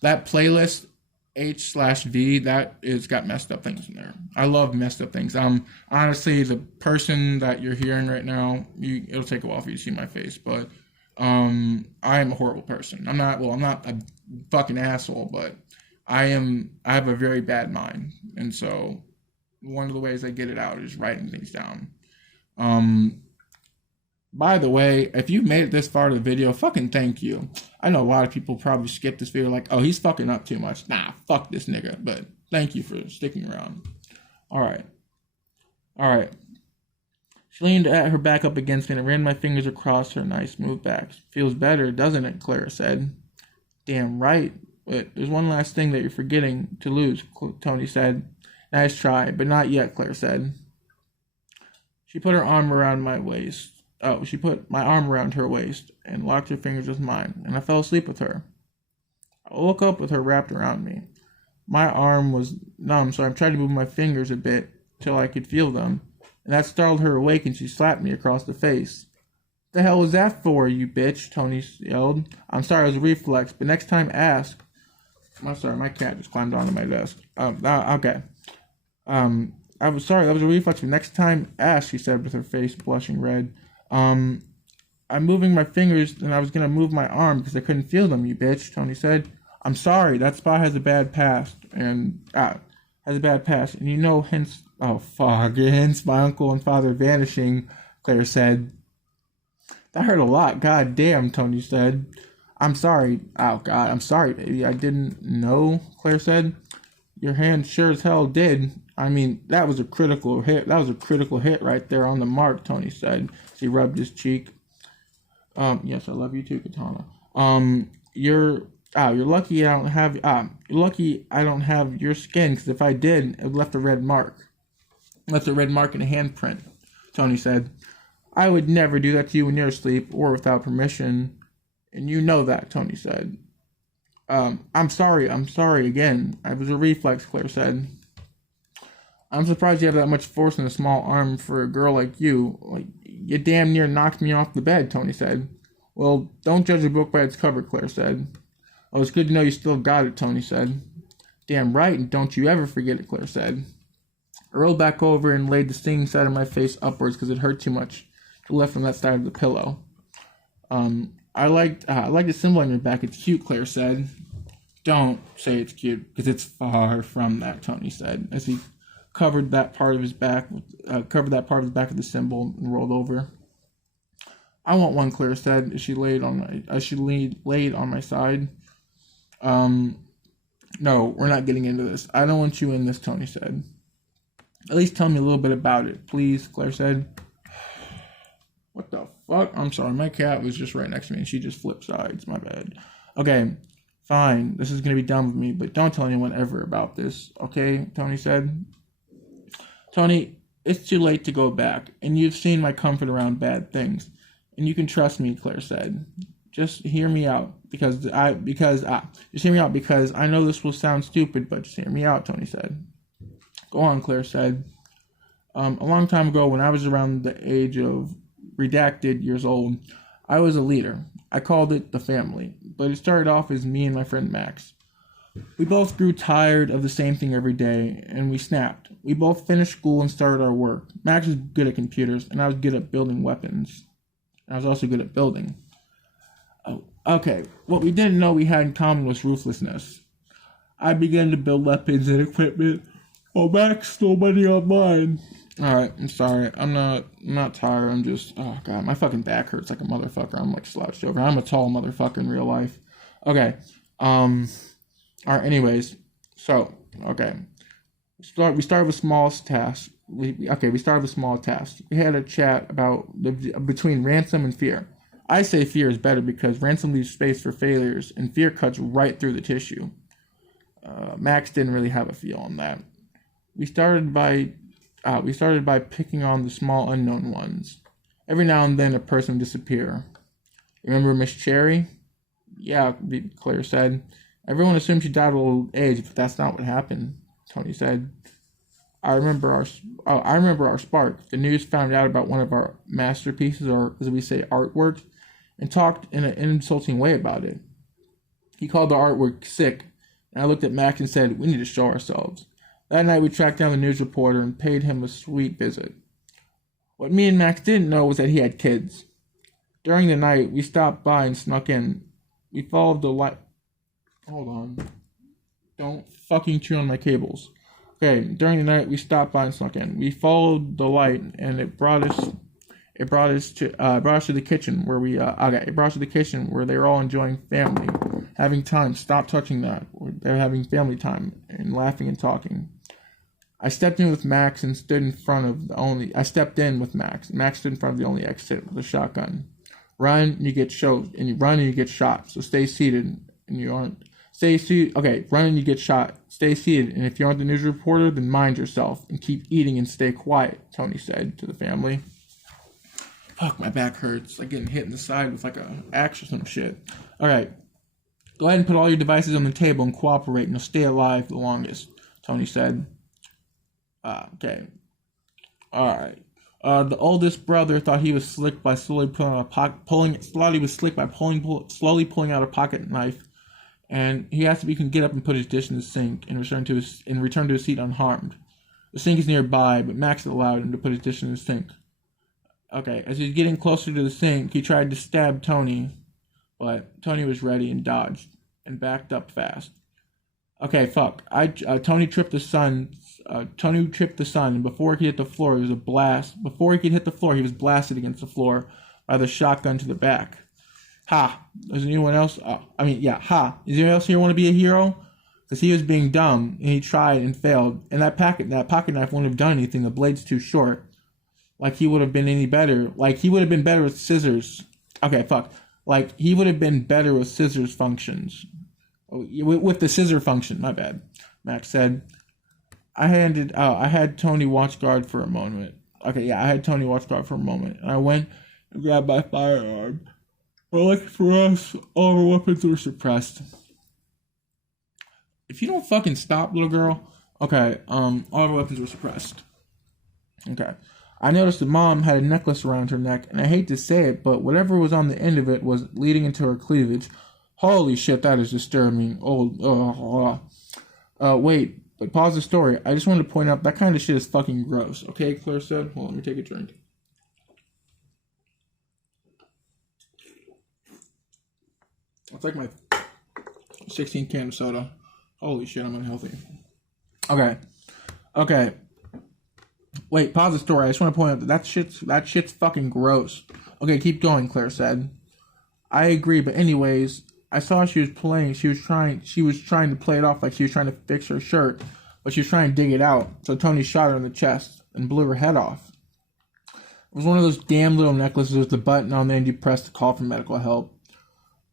That playlist H/V, that is got messed up things in there. I love messed up things. Honestly, the person that you're hearing right now, it'll take a while for you to see my face, but I am a horrible person. I'm not a fucking asshole, but I have a very bad mind, and so one of the ways I get it out is writing things down. Um, by the way, if you made it this far to the video, fucking thank you. I know a lot of people probably skip this video like, oh, he's fucking up too much. Nah, fuck this nigga. But thank you for sticking around. All right. All right. She leaned at her back up against me and I ran my fingers across her nice smooth back. Feels better, doesn't it? Clara said. Damn right. But there's one last thing that you're forgetting to lose, Tony said. Nice try, but not yet, Claire said. She put her arm around my waist. Oh, she put my arm around her waist and locked her fingers with mine, and I fell asleep with her. I woke up with her wrapped around me. My arm was numb, so I tried to move my fingers a bit till I could feel them, and that startled her awake and she slapped me across the face. The hell was that for, you bitch? Tony yelled. I'm sorry, it was a reflex, but next time ask. I'm sorry, my cat just climbed onto my desk. Okay. I was sorry, that was a reflex, but next time ask, she said with her face blushing red. I'm moving my fingers and I was gonna move my arm because I couldn't feel them, you bitch, Tony said. I'm sorry, that spot has a bad past, and, you know, hence my uncle and father vanishing, Claire said. That hurt a lot, god damn, Tony said. I'm sorry, I'm sorry, baby, I didn't know, Claire said. Your hand sure as hell did. I mean, that was a critical hit. That was a critical hit right there on the mark, Tony said. He rubbed his cheek. Yes, I love you too, Katana. You're lucky I don't have your skin, because if I did, it left a red mark. Left a red mark in a handprint, Tony said. I would never do that to you when you're asleep or without permission, and you know that, Tony said. I'm sorry again. It was a reflex, Claire said. I'm surprised you have that much force in a small arm for a girl like you. Like, you damn near knocked me off the bed, Tony said. Well, don't judge a book by its cover, Claire said. Oh, it's good to know you still got it, Tony said. Damn right, and don't you ever forget it, Claire said. I rolled back over and laid the stinging side of my face upwards because it hurt too much to lift from that side of the pillow. I like the symbol on your back. It's cute, Claire said. Don't say it's cute, because it's far from that, Tony said, as he covered that part of his back with the symbol and rolled over. I want one, Claire said as she laid on my side. No, we're not getting into this. I don't want you in this, Tony said. At least tell me a little bit about it, please, Claire said. What the fuck? I'm sorry, my cat was just right next to me and she just flipped sides. My bad. Okay, fine. This is gonna be done with me, but don't tell anyone ever about this, okay? Tony said. Tony, it's too late to go back, and you've seen my comfort around bad things, and you can trust me, Claire said. Just hear me out, because I know this will sound stupid, but just hear me out, Tony said. Go on, Claire said. A long time ago, when I was around the age of redacted years old, I was a leader. I called it the family, but it started off as me and my friend Max. We both grew tired of the same thing every day, and we snapped. We both finished school and started our work. Max was good at computers, and I was good at building weapons. And I was also good at building. Oh, okay, what we didn't know we had in common was ruthlessness. I began to build weapons and equipment, while Max stole money on mine. Alright, I'm sorry. I'm not tired. I'm just, oh god, my fucking back hurts like a motherfucker. I'm like slouched over. I'm a tall motherfucker in real life. Okay, alright, anyways, so, okay. We started with small tasks. We started with small tasks. We had a chat about between ransom and fear. I say fear is better because ransom leaves space for failures, and fear cuts right through the tissue. Max didn't really have a feel on that. We started by picking on the small unknown ones. Every now and then a person would disappear. Remember Miss Cherry? Yeah, Claire said. Everyone assumed she died of old age, but that's not what happened, Tony said. I remember our spark. The news found out about one of our masterpieces, or as we say, artwork, and talked in an insulting way about it. He called the artwork sick, and I looked at Max and said, "We need to show ourselves." That night, we tracked down the news reporter and paid him a sweet visit. What me and Max didn't know was that he had kids. During the night, we stopped by and snuck in. We followed the light. Hold on. Don't fucking chew on my cables. Okay, during the night we stopped by and snuck in. We followed the light, and it brought us to the kitchen where it brought us to the kitchen where they were all enjoying family, having time. Stop touching that. They're having family time and laughing and talking. I stepped in with Max and stood in front of the only. I stepped in with Max. Max stood in front of the only exit with a shotgun. Run, you get shot, and you run and you get shot. So stay seated, and you aren't. Stay seated. Okay, run and you get shot. Stay seated, and if you aren't the news reporter, then mind yourself and keep eating and stay quiet. Tony said to the family. Fuck, my back hurts. Like getting hit in the side with like a axe or some shit. All right, go ahead and put all your devices on the table and cooperate, and you'll stay alive the longest. Tony said. Okay. All right. The oldest brother thought he was slick by slowly pulling out a pocket knife, and he asked if he can get up and put his dish in the sink and return to his seat unharmed. The sink is nearby, but Max allowed him to put his dish in the sink. Okay, as he was getting closer to the sink, he tried to stab Tony, but Tony was ready and dodged and backed up fast. Okay, fuck. Tony tripped the son. And before he could hit the floor, he was he was blasted against the floor by the shotgun to the back. Ha! Does anyone else? Ha! Does anyone else here want to be a hero? Because he was being dumb and he tried and failed. And that pocket knife wouldn't have done anything. The blade's too short. Like he would have been any better. Like he would have been better with scissors. Okay, fuck. Like he would have been better with scissors functions. With the scissor function, my bad. Max said. I had Tony watch guard for a moment. Okay, yeah, I had Tony watch guard for a moment. And I went and grabbed my firearm. But like for us, all our weapons were suppressed. If you don't fucking stop, little girl. Okay, all our weapons were suppressed. Okay. I noticed that Mom had a necklace around her neck, and I hate to say it, but whatever was on the end of it was leading into her cleavage. Holy shit, that is disturbing. Wait, but pause the story. I just wanted to point out that kind of shit is fucking gross. Okay, Claire said. Hold on, let me take a drink. It's like my 16 can of soda. Holy shit, I'm unhealthy. Okay. Wait, pause the story. I just want to point out that shit's fucking gross. Okay, keep going, Claire said. I agree, but anyways, I saw she was playing. She was trying to play it off like she was trying to fix her shirt, but she was trying to dig it out. So Tony shot her in the chest and blew her head off. It was one of those damn little necklaces with the button on there and you press to call for medical help.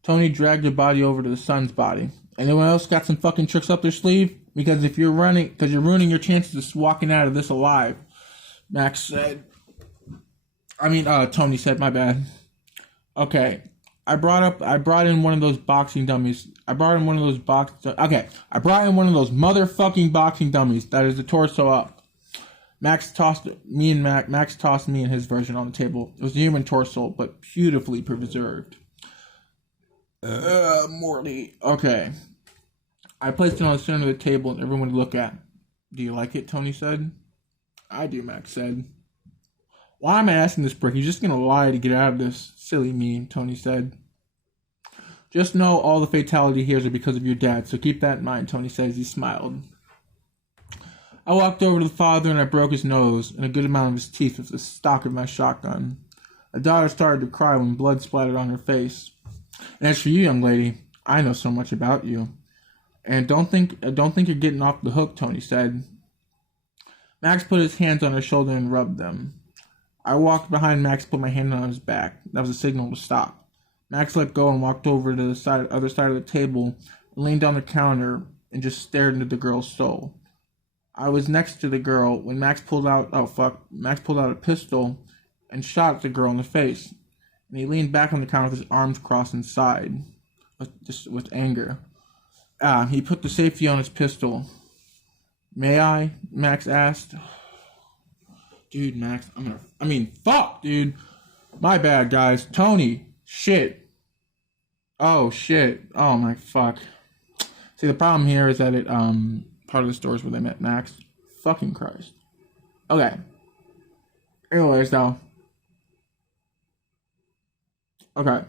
Tony dragged her body over to the son's body. Anyone else got some fucking tricks up their sleeve? Because you're ruining your chances of walking out of this alive. Max said. Tony said, my bad. Okay. I brought in one of those boxing dummies. I brought in one of those motherfucking boxing dummies that is the torso up. Max tossed me and his version on the table. It was a human torso, but beautifully preserved. Morty. Okay. I placed it on the center of the table and everyone would look at. Do you like it? Tony said. I do, Max said. Why am I asking this prick? He's just gonna lie to get out of this. Silly me, Tony said. Just know all the fatality here are because of your dad, so keep that in mind, Tony said as he smiled. I walked over to the father and I broke his nose and a good amount of his teeth with the stock of my shotgun. The daughter started to cry when blood splattered on her face. And as for you, young lady, I know so much about you. And don't think you're getting off the hook, Tony said. Max put his hands on her shoulder and rubbed them. I walked behind Max, put my hand on his back. That was a signal to stop. Max let go and walked over to the other side of the table, and leaned on the counter and just stared into the girl's soul. I was next to the girl when Max pulled out a pistol and shot the girl in the face. And he leaned back on the counter with his arms crossed inside, with anger. He put the safety on his pistol. May I? Max asked. Dude, Max, fuck, dude. My bad, guys. Tony, shit. Oh, shit. Oh, my fuck. See, the problem here is that part of the story is where they met Max. Fucking Christ. Okay. Anyways, though. Okay.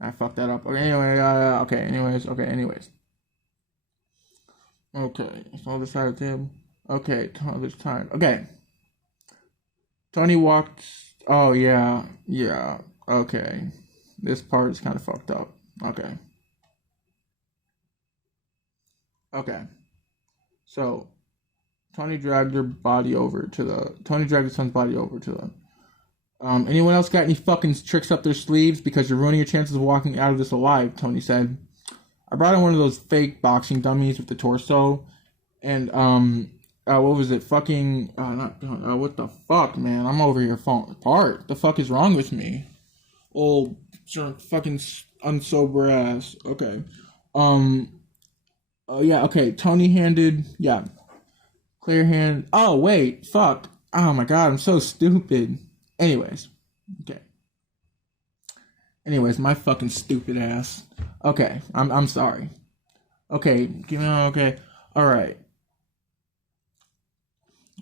I fucked that up. Okay, anyway, anyways. Okay, so this side of the table. Okay, this time. Okay. Tony walked. Oh, yeah. Okay. This part is kind of fucked up. Okay. So, Tony dragged his son's body over to the. Anyone else got any fucking tricks up their sleeves? Because you're ruining your chances of walking out of this alive, Tony said. I brought in one of those fake boxing dummies with the torso. And, what was it? Fucking, what the fuck, man? I'm over here falling apart. The fuck is wrong with me? Old, fucking unsober ass. Okay. Okay. Tony handed, clear hand. Oh, wait, fuck. Oh my god, I'm so stupid. Anyways, my fucking stupid ass. Okay, I'm sorry. Okay, alright.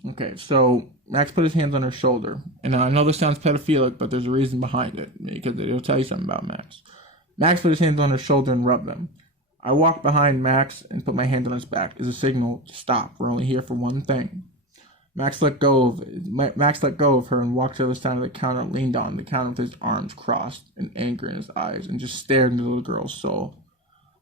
Okay, so Max put his hands on her shoulder. And I know this sounds pedophilic, but there's a reason behind it, because it'll tell you something about Max. Max put his hands on her shoulder and rubbed them. I walked behind Max and put my hand on his back as a signal to stop. We're only here for one thing. Max let go of her and walked to the other side of the counter and leaned on the counter with his arms crossed and anger in his eyes and just stared into the girl's soul.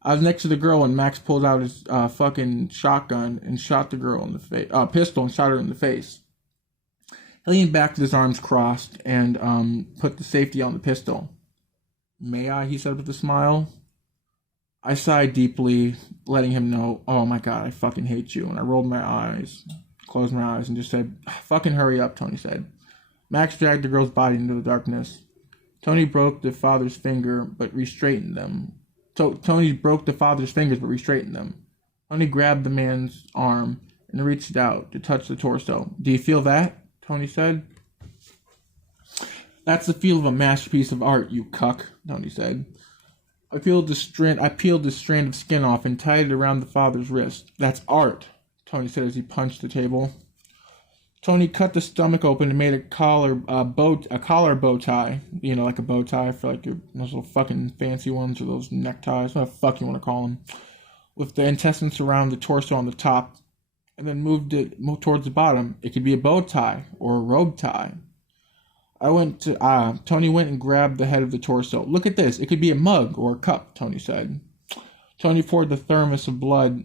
I was next to the girl when Max pulled out his fucking shotgun and shot the girl in the face, pistol and shot her in the face. He leaned back with his arms crossed and put the safety on the pistol. May I? He said with a smile. I sighed deeply, letting him know, oh my god, I fucking hate you. And I rolled my eyes, closed my eyes, and just said, fucking hurry up, Tony said. Max dragged the girl's body into the darkness. Tony broke the father's finger, but restraightened them. Tony broke the father's fingers, but restraightened them. Tony grabbed the man's arm and reached out to touch the torso. Do you feel that? Tony said. That's the feel of a masterpiece of art, you cuck, Tony said. I peeled the strand of skin off and tied it around the father's wrist. That's art, Tony said as he punched the table. Tony cut the stomach open and made a collar bow tie. You know, like a bow tie for like those little fucking fancy ones or those neckties, what the fuck you want to call them. With the intestines around the torso on the top, and then moved towards the bottom. It could be a bow tie or a robe tie. Tony went and grabbed the head of the torso. Look at this. It could be a mug or a cup, Tony said. Tony poured the thermos of blood.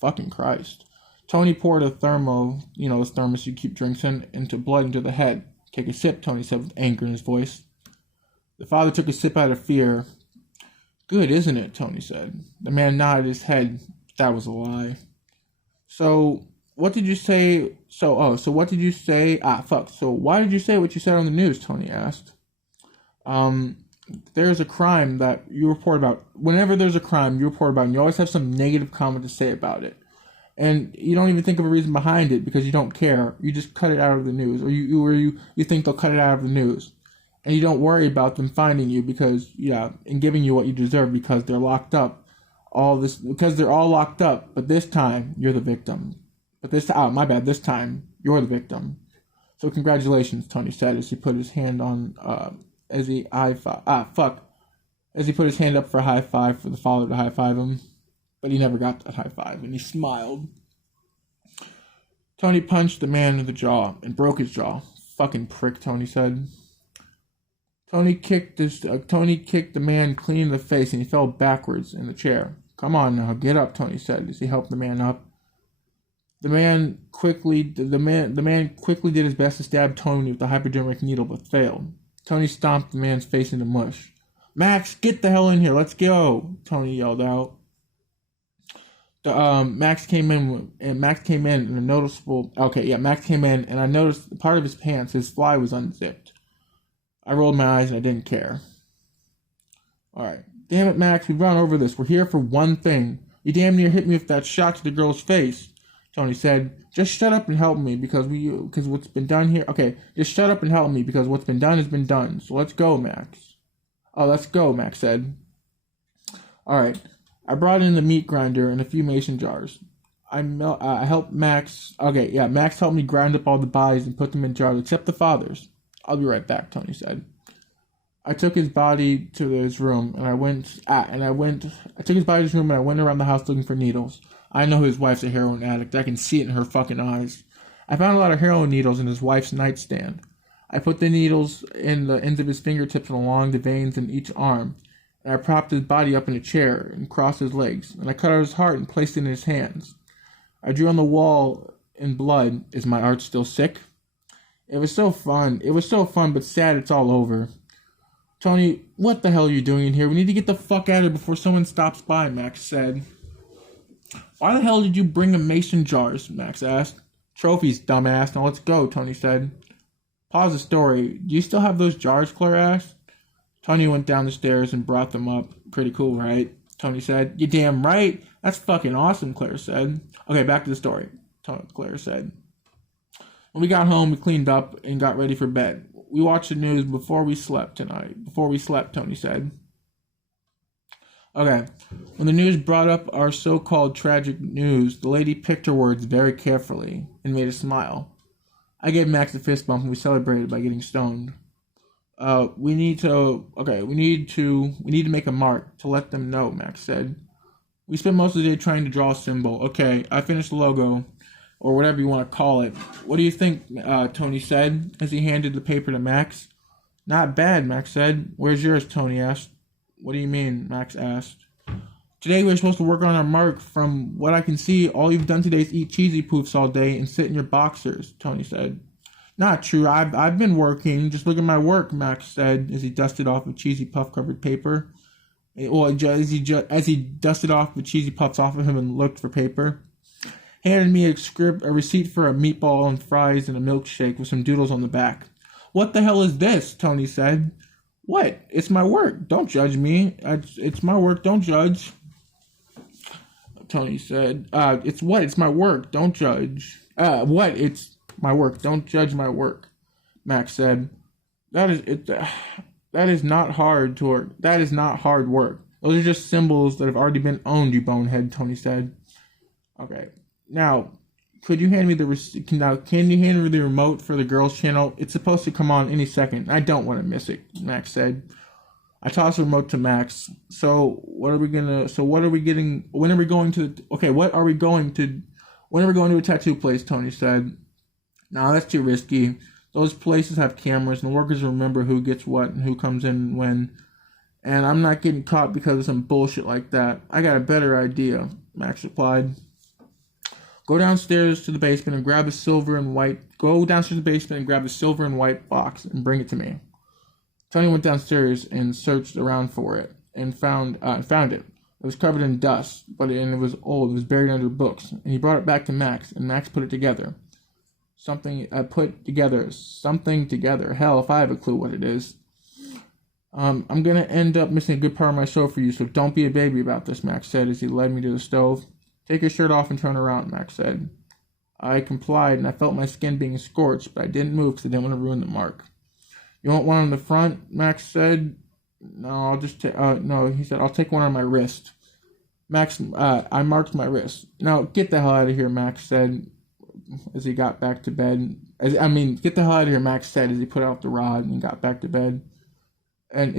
Fucking Christ. Tony poured a this thermos you keep drinks in, into blood into the head. Take a sip, Tony said with anger in his voice. The father took a sip out of fear. Good, isn't it? Tony said. The man nodded his head. That was a lie. So, what did you say? So what did you say? So why did you say what you said on the news? Tony asked. There's a crime that you report about. Whenever there's a crime you report about, and you always have some negative comment to say about it. And you don't even think of a reason behind it because you don't care. You just cut it out of the news. Or you think they'll cut it out of the news. And you don't worry about them finding you and giving you what you deserve because they're locked up. Because they're all locked up. But this time, you're the victim. This time, you're the victim. So congratulations, Tony said as he put his hand on, as he put his hand up for a high five for the father to high five him. But he never got that high five, and he smiled. Tony punched the man in the jaw and broke his jaw. Fucking prick, Tony said. Tony kicked the man clean in the face, and he fell backwards in the chair. Come on now, get up, Tony said as he helped the man up. The man quickly did his best to stab Tony with the hypodermic needle, but failed. Tony stomped the man's face into mush. Max, get the hell in here, let's go, Tony yelled out. Max came in, and I noticed part of his pants, his fly was unzipped. I rolled my eyes and I didn't care. Alright. Damn it, Max, we've run over this. We're here for one thing. You damn near hit me with that shot to the girl's face. Tony said, just shut up and help me because what's been done here. Okay, just shut up and help me because what's been done has been done. So let's go, Max. Oh, let's go, Max said. All right. I brought in the meat grinder and a few mason jars. I helped Max. Okay, yeah, Max helped me grind up all the bodies and put them in jars, except the father's. I'll be right back, Tony said. I took his body to his room, and I took his body to his room, and I went around the house looking for needles. I know his wife's a heroin addict. I can see it in her fucking eyes. I found a lot of heroin needles in his wife's nightstand. I put the needles in the ends of his fingertips and along the veins in each arm, and I propped his body up in a chair and crossed his legs, and I cut out his heart and placed it in his hands. I drew on the wall in blood, "Is my art still sick?" It was so fun, but sad it's all over. Tony, what the hell are you doing in here? We need to get the fuck out of here before someone stops by, Max said. Why the hell did you bring the mason jars? Max asked. Trophies, dumbass. Now let's go, Tony said. Pause the story. Do you still have those jars? Claire asked. Tony went down the stairs and brought them up. Pretty cool, right? Tony said. You damn right. That's fucking awesome, Claire said. Okay, back to the story, Claire said. When we got home, we cleaned up and got ready for bed. We watched the news before we slept tonight. Tony said. Okay. When the news brought up our so-called tragic news, the lady picked her words very carefully and made a smile. I gave Max a fist bump and we celebrated by getting stoned. We need to make a mark to let them know, Max said. We spent most of the day trying to draw a symbol. Okay, I finished the logo, or whatever you want to call it. What do you think, Tony said, as he handed the paper to Max. Not bad, Max said. Where's yours, Tony asked. What do you mean, Max asked. Today we're supposed to work on our mark. From what I can see, all you've done today is eat cheesy poofs all day and sit in your boxers, Tony said. Not true, I've been working. Just look at my work, Max said, as he dusted off with cheesy puff-covered paper. Well, as he dusted off the cheesy puffs off of him and looked for paper. Handed me a receipt for a meatball and fries and a milkshake with some doodles on the back. What the hell is this? Tony said. What? It's my work. Don't judge me. It's my work. Don't judge. Tony said. It's what? It's my work. Don't judge. What? It's my work. Don't judge my work. Max said. That is not hard work. Those are just symbols that have already been owned, you bonehead, Tony said. Okay. Now, could you hand me can you hand me the remote for the girls' channel? It's supposed to come on any second. I don't want to miss it, Max said. I tossed the remote to Max. When are we going to a tattoo place, Tony said. No, that's too risky. Those places have cameras and the workers remember who gets what and who comes in when. And I'm not getting caught because of some bullshit like that. I got a better idea, Max replied. Go downstairs to the basement and grab a silver and white box and bring it to me. Tony went downstairs and searched around for it and found it. It was covered in dust, but it was old. It was buried under books. And he brought it back to Max, and Max put it together. Something together. Hell, if I have a clue what it is. I'm going to end up missing a good part of my show for you, so don't be a baby about this, Max said as he led me to the stove. Take your shirt off and turn around, Max said. I complied, and I felt my skin being scorched, but I didn't move because I didn't want to ruin the mark. You want one on the front? Max said. No, I'll just he said, I'll take one on my wrist. Max, I marked my wrist. Now, get the hell out of here, Max said as he got back to bed. Get the hell out of here, Max said as he put out the rod and got back to bed. And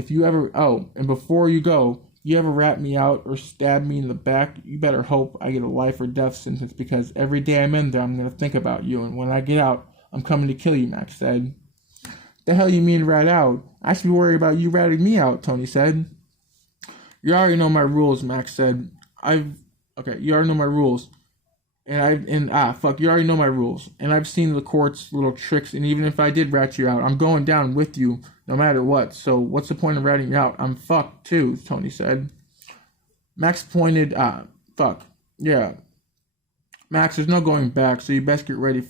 before you go, you ever rat me out or stab me in the back, you better hope I get a life or death sentence because every day I'm in there, I'm going to think about you. And when I get out, I'm coming to kill you, Max said. The hell you mean rat out? I should be worried about you ratting me out, Tony said. You already know my rules, Max said. You already know my rules. You already know my rules. And I've seen the court's little tricks, and even if I did rat you out, I'm going down with you no matter what. So what's the point of ratting me out? I'm fucked too, Tony said. Max pointed, yeah. Max, there's no going back, so you best get ready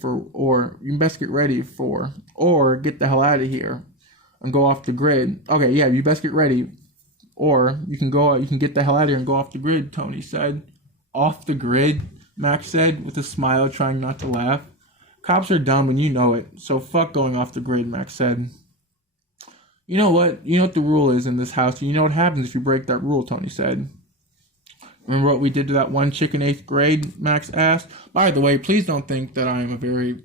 or get the hell out of here and go off the grid. Okay, yeah, you best get ready, or you can get the hell out of here and go off the grid, Tony said. off the grid, Max said, with a smile, trying not to laugh. Cops are dumb and you know it, so fuck going off the grid, Max said. You know what? You know what the rule is in this house. You know what happens if you break that rule, Tony said. Remember what we did to that one chick in 8th grade? Max asked. By the way, please don't think that I am a very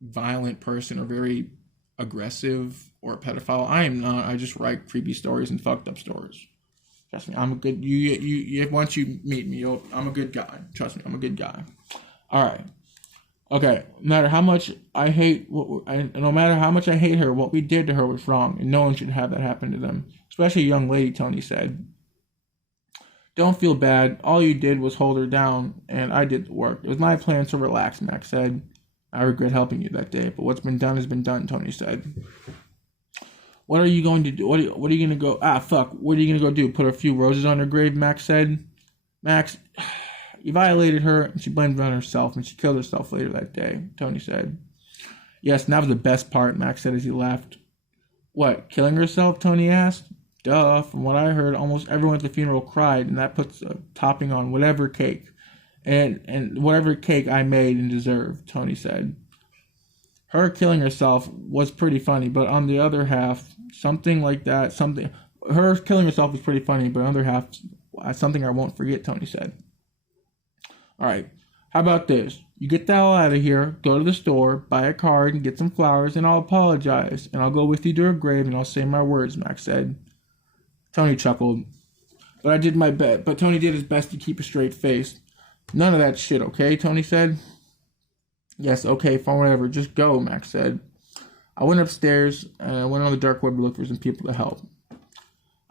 violent person or very aggressive or a pedophile. I am not. I just write creepy stories and fucked up stories. Trust me, I'm a good. You. Once you meet me, I'm a good guy. Trust me, I'm a good guy. All right. Okay. No matter how much I hate, no matter how much I hate her, what we did to her was wrong, and no one should have that happen to them, especially a young lady. Tony said. Don't feel bad. All you did was hold her down, and I did the work. It was my plan to relax, Max said. I regret helping you that day, but what's been done has been done, Tony said. What are you going to do? What are you going to go... What are you going to go do? Put a few roses on her grave, Max said. Max, you violated her, and she blamed it on herself, and she killed herself later that day, Tony said. Yes, and that was the best part, Max said as he laughed. What, killing herself? Tony asked. Duh, from what I heard, almost everyone at the funeral cried, and that puts a topping on whatever cake. And whatever cake I made and deserved, Tony said. Her killing herself was pretty funny, but on the other half, her killing herself was pretty funny, but on the other half, something I won't forget, Tony said. Alright, how about this? You get the hell out of here, go to the store, buy a card, and get some flowers, and I'll apologize, and I'll go with you to her grave, and I'll say my words, Max said. Tony chuckled. But Tony did his best to keep a straight face. None of that shit, okay? Tony said. Yes, okay, fine, whatever. Just go, Max said. I went upstairs and I went on the dark web to look for some people to help.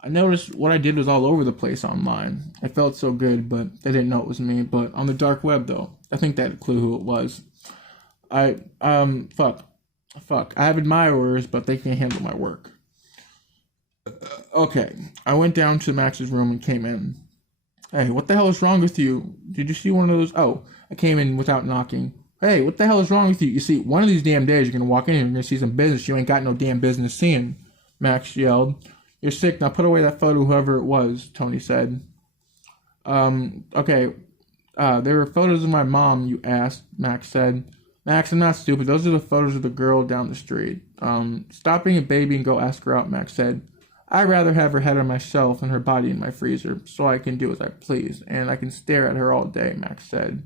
I noticed what I did was all over the place online. I felt so good, but they didn't know it was me. But on the dark web, though, I think they had a clue who it was. Fuck. I have admirers, but they can't handle my work. Okay, I went down to Max's room and came in. Hey, what the hell is wrong with you? Did you see one of those? Oh, I came in without knocking. Hey, what the hell is wrong with you? You see, one of these damn days you're going to walk in here and you're going to see some business you ain't got no damn business seeing, Max yelled. You're sick, now put away that photo, whoever it was, Tony said. Okay, there were photos of my mom, you asked, Max said. Max, I'm not stupid, those are the photos of the girl down the street. Stop being a baby and go ask her out, Max said. I'd rather have her head on my shelf and her body in my freezer, so I can do as I please, and I can stare at her all day, Max said.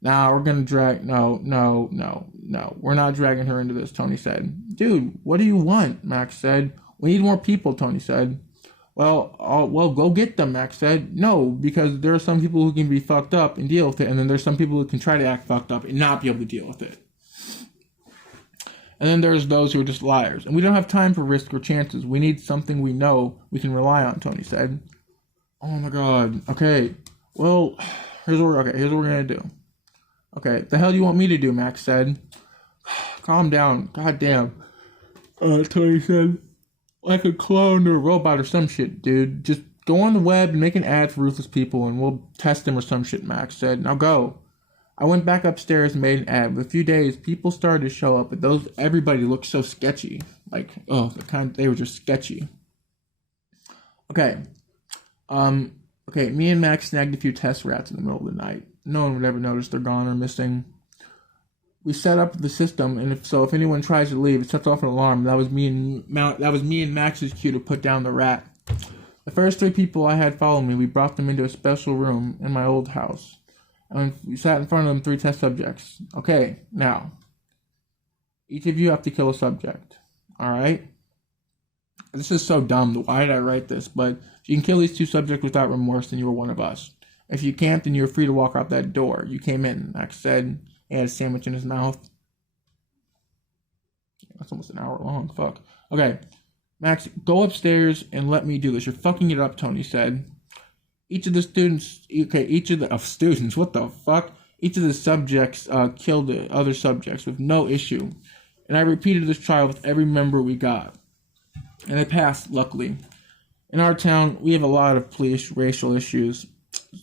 Now we're gonna no, we're not dragging her into this, Tony said. Dude, what do you want? Max said. We need more people, Tony said. Well, go get them, Max said. No, because there are some people who can be fucked up and deal with it, and then there's some people who can try to act fucked up and not be able to deal with it. And then there's those who are just liars. And we don't have time for risk or chances. We need something we know we can rely on, Tony said. Oh my god. Okay. Well, here's what we're gonna do. Okay, the hell do you want me to do, Max said. Calm down. God damn. Tony said. Like a clone or a robot or some shit, dude. Just go on the web and make an ad for ruthless people and we'll test them or some shit, Max said. Now go. I went back upstairs and made an ad. With a few days, people started to show up, but everybody looked so sketchy. Like, they were just sketchy. Okay. Me and Max snagged a few test rats in the middle of the night. No one would ever notice they're gone or missing. We set up the system, and if anyone tries to leave, it sets off an alarm. That was me and Max's cue to put down the rat. The first 3 people I had follow me, we brought them into a special room in my old house. And we sat in front of them 3 test subjects. Okay, now, each of you have to kill a subject. Alright? This is so dumb. Why did I write this? But if you can kill these 2 subjects without remorse, then you were one of us. If you can't, then you're free to walk out that door. You came in, Max said. He had a sandwich in his mouth. That's almost an hour long. Fuck. Okay. Max, go upstairs and let me do this. You're fucking it up, Tony said. Each of the students, what the fuck? Each of the subjects killed the other subjects with no issue. And I repeated this trial with every member we got. And they passed, luckily. In our town, we have a lot of police racial issues.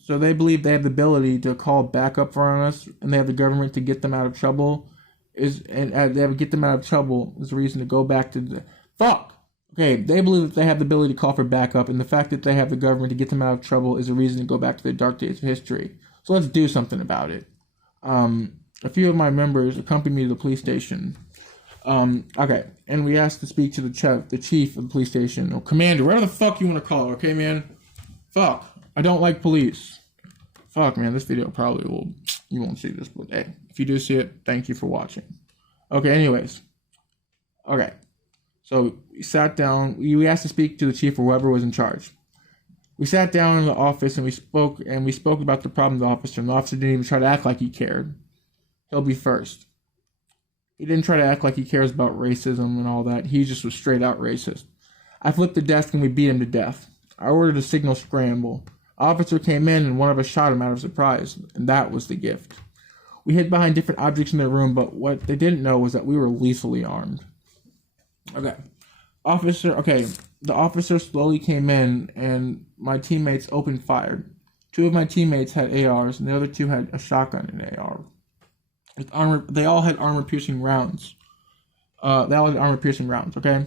So they believe they have the ability to call backup for us, and they have the government to get them out of trouble. They have to get them out of trouble is the reason to go back to the... Fuck! Okay, they believe that they have the ability to call for backup, and the fact that they have the government to get them out of trouble is a reason to go back to the dark days of history. So let's do something about it. A few of my members accompanied me to the police station. Okay, and we asked to speak to the chief of the police station, or commander, whatever the fuck you want to call it, okay, man? Fuck. I don't like police. Fuck, man, this video probably will, you won't see this, but hey, if you do see it, thank you for watching. Okay, anyways. Okay. So we sat down, we asked to speak to the chief or whoever was in charge. We sat down in the office and we spoke about the problem of the officer, and the officer didn't even try to act like he cared. He'll be first. He didn't try to act like he cares about racism and all that. He just was straight out racist. I flipped the desk and we beat him to death. I ordered a signal scramble. Officer came in and one of us shot him out of surprise, and that was the gift. We hid behind different objects in the room, but what they didn't know was that we were lethally armed. Okay. The officer slowly came in and my teammates opened fire. Two of my teammates had ARs and the other two had a shotgun and AR. They all had armor-piercing rounds. Okay?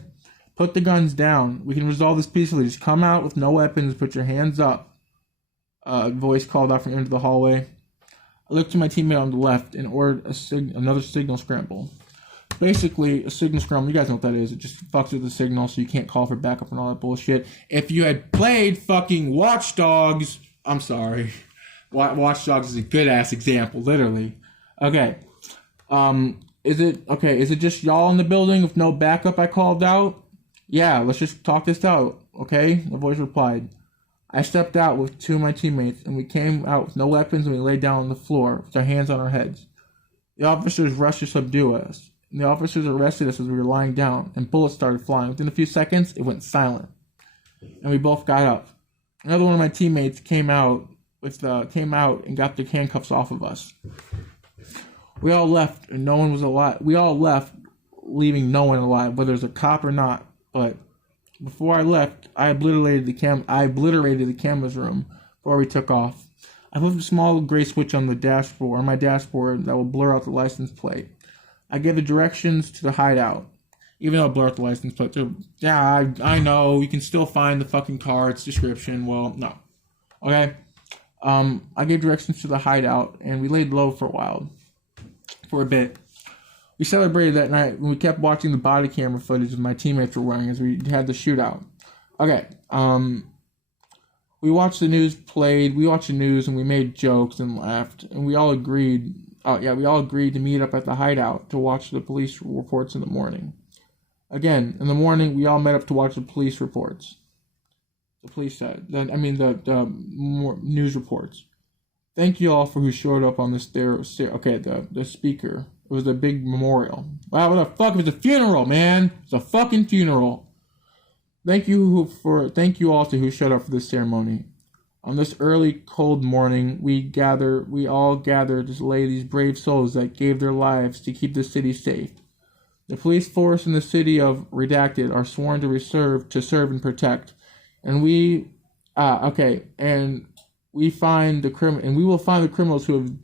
Put the guns down. We can resolve this peacefully. Just come out with no weapons. Put your hands up. A voice called out from into the hallway. I looked to my teammate on the left and ordered another signal scramble. Basically, a signal scramble, you guys know what that is. It just fucks with the signal so you can't call for backup and all that bullshit. If you had played fucking Watch Dogs, I'm sorry. Watch Dogs is a good-ass example, literally. Okay. Is it just y'all in the building with no backup I called out? Yeah, let's just talk this out, okay? The voice replied. I stepped out with two of my teammates, and we came out with no weapons, and we laid down on the floor with our hands on our heads. The officers rushed to subdue us, and the officers arrested us as we were lying down, and bullets started flying. Within a few seconds, it went silent, and we both got up. Another one of my teammates came out and got the handcuffs off of us. We all left, and no one was alive. We all left, leaving no one alive, whether it's a cop or not. But before I left, I obliterated the camera's room before we took off. I flipped a small gray switch on my dashboard that will blur out the license plate. I gave the directions to the hideout, even though I blurred out the license plate. Yeah, I know you can still find the fucking car. It's description. Well, no. Okay. I gave directions to the hideout, and we laid low for a bit. We celebrated that night when we kept watching the body camera footage of my teammates were wearing as we had the shootout. Okay, we watched the news and we made jokes and laughed, and we all agreed to meet up at the hideout to watch the police reports in the morning. Again, in the morning, we all met up to watch the police reports. The police said, the news reports. Thank you all for who showed up on this the speaker. It was a big memorial. Wow, what the fuck? It was a funeral, man. It's a fucking funeral. Thank you all to who showed up for this ceremony. On this early, cold morning, we all gather to lay these brave souls that gave their lives to keep the city safe. The police force in the city of Redacted are sworn to serve and protect. And we will find the criminals who have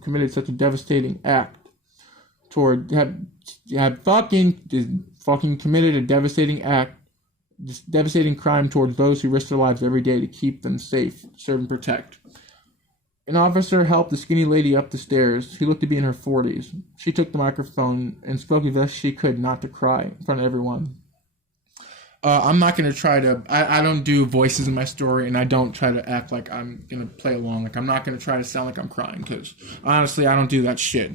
committed such a devastating act have fucking committed a devastating crime towards those who risk their lives every day to keep them safe, serve and protect. An officer helped the skinny lady up the stairs. She looked to be in her 40s. She took the microphone and spoke as best she could not to cry in front of everyone. I'm not going to try to... I don't do voices in my story, and I don't try to act like I'm going to play along. Like, I'm not going to try to sound like I'm crying, because, honestly, I don't do that shit.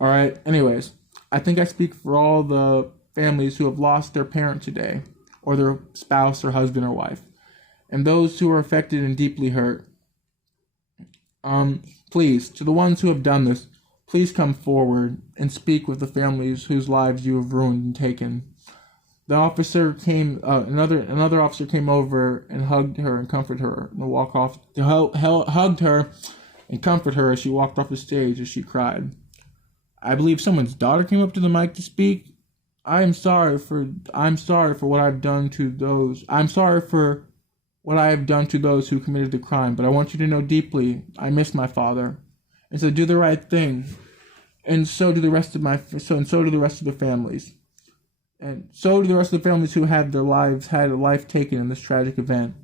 Alright? Anyways, I think I speak for all the families who have lost their parent today, or their spouse or husband or wife, and those who are affected and deeply hurt. Please, to the ones who have done this, please come forward and speak with the families whose lives you have ruined and taken. Another officer came over and hugged her and comforted her hugged her and comforted her as she walked off the stage as she cried. I believe someone's daughter came up to the mic to speak. I'm sorry for what I've done to those. I'm sorry for what I have done to those who committed the crime, but I want you to know deeply I miss my father. And so do the right thing. And so do the rest of the families. And so do the rest of the families who had had a life taken in this tragic event.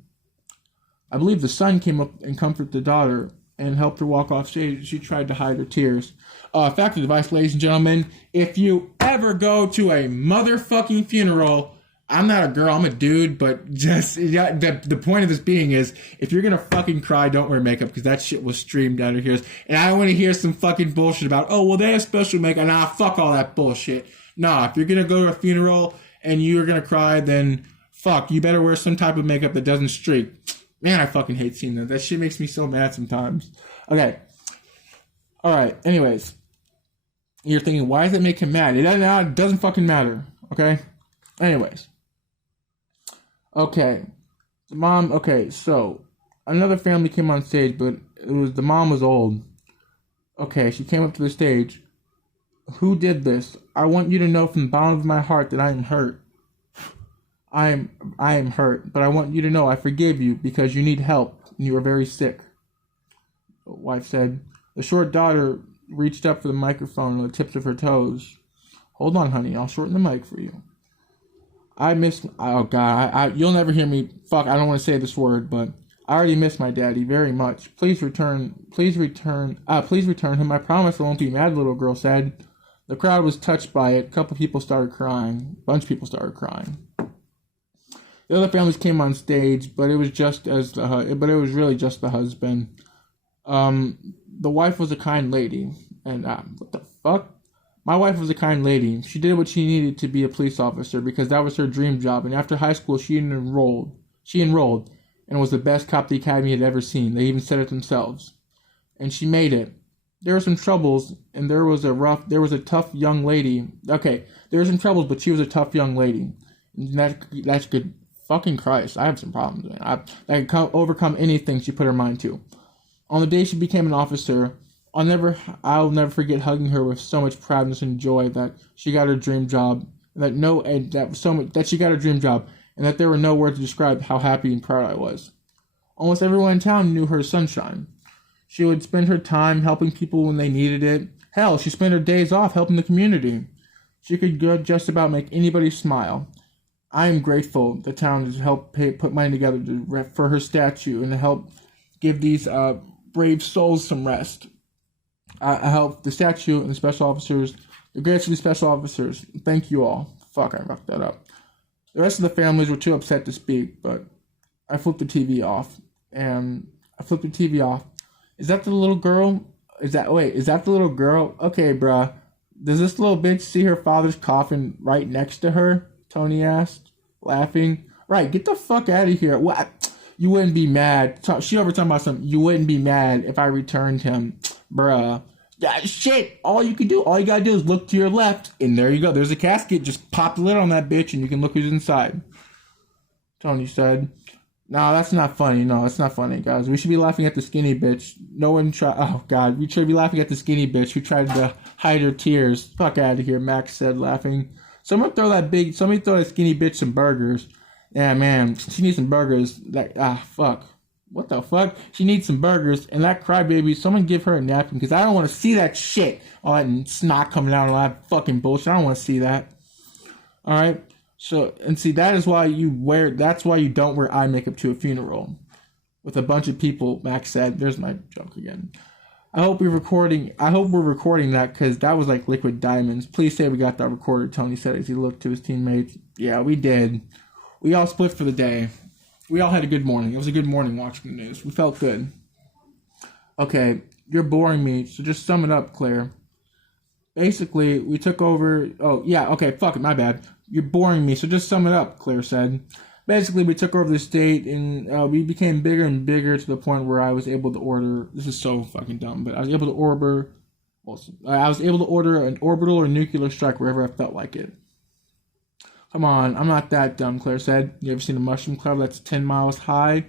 I believe the son came up and comforted the daughter and helped her walk off stage. She tried to hide her tears. Fact of advice, ladies and gentlemen, if you ever go to a motherfucking funeral, I'm not a girl, I'm a dude, but just, yeah, the point of this being is, if you're gonna fucking cry, don't wear makeup, because that shit was streamed out of here. And I don't want to hear some fucking bullshit about, oh, well, they have special makeup. Nah, fuck all that bullshit. Nah, if you're gonna go to a funeral and you're gonna cry, then fuck, you better wear some type of makeup that doesn't streak. Man, I fucking hate seeing that. That shit makes me so mad sometimes. Okay. Alright, anyways. You're thinking, why does it make him mad? It doesn't fucking matter. Okay? Anyways. Okay. So another family came on stage, but the mom was old. Okay, she came up to the stage. Who did this? I want you to know from the bottom of my heart that I am hurt. I am hurt, but I want you to know I forgive you because you need help and you are very sick. The wife said. The short daughter reached up for the microphone with the tips of her toes. Hold on, honey, I'll shorten the mic for you. Oh God, you'll never hear me, I don't want to say this word, but I already miss my daddy very much. Please return him. I promise I won't be mad, the little girl said. The crowd was touched by it. A couple people started crying. A bunch of people started crying. The other families came on stage, but it was really just the husband. The wife was a kind lady, and what the fuck? My wife was a kind lady. She did what she needed to be a police officer because that was her dream job. And after high school, she enrolled, and was the best cop the academy had ever seen. They even said it themselves, and she made it. There were some troubles, and there was a tough young lady. Okay, there were some troubles, but she was a tough young lady. And that's good. Fucking Christ, I have some problems, man. I can overcome anything she put her mind to. On the day she became an officer, I'll never forget hugging her with so much proudness and joy that she got her dream job. That she got her dream job, and that there were no words to describe how happy and proud I was. Almost everyone in town knew her as Sunshine. She would spend her time helping people when they needed it. Hell, she spent her days off helping the community. She could just about make anybody smile. I am grateful the town has helped put money together for her statue and to help give these brave souls some rest. I help the statue and the special officers, the greatest of the special officers. Thank you all. Fuck, I fucked that up. The rest of the families were too upset to speak, but I flipped the TV off. Is that the little girl? Is that the little girl? Okay, bruh. Does this little bitch see her father's coffin right next to her? Tony asked, laughing. Right, get the fuck out of here. What? You wouldn't be mad. She over talking about something. You wouldn't be mad if I returned him. Bruh. Yeah, shit. All you gotta do is look to your left, and there you go. There's a casket. Just pop the lid on that bitch, and you can look who's inside. Tony said. No, that's not funny. No, that's not funny, guys. We should be laughing at the skinny bitch. Oh, God. We should be laughing at the skinny bitch who tried to hide her tears. Fuck out of here, Max said, laughing. Somebody throw that skinny bitch some burgers. Yeah, man. She needs some burgers. Fuck. What the fuck? She needs some burgers. And that crybaby, someone give her a napkin because I don't want to see that shit. All that snot coming out, all that fucking bullshit. I don't want to see that. All right? So, and see, that's why you don't wear eye makeup to a funeral with a bunch of people, Max said. There's my joke again. I hope we're recording that because that was like liquid diamonds. Please say we got that recorded, Tony said as he looked to his teammates. Yeah, we did. We all split for the day. We all had a good morning. It was a good morning watching the news. We felt good. Okay, you're boring me, so just sum it up, Claire. Basically, we took over... Oh, yeah, okay, fuck it, my bad. You're boring me, so just sum it up, Claire said. Basically, we took over the state, and we became bigger and bigger to the point where I was able to order... This is so fucking dumb, but I was able to order... I was able to order an orbital or nuclear strike wherever I felt like it. Come on, I'm not that dumb, Claire said. You ever seen a mushroom cloud that's 10 miles high?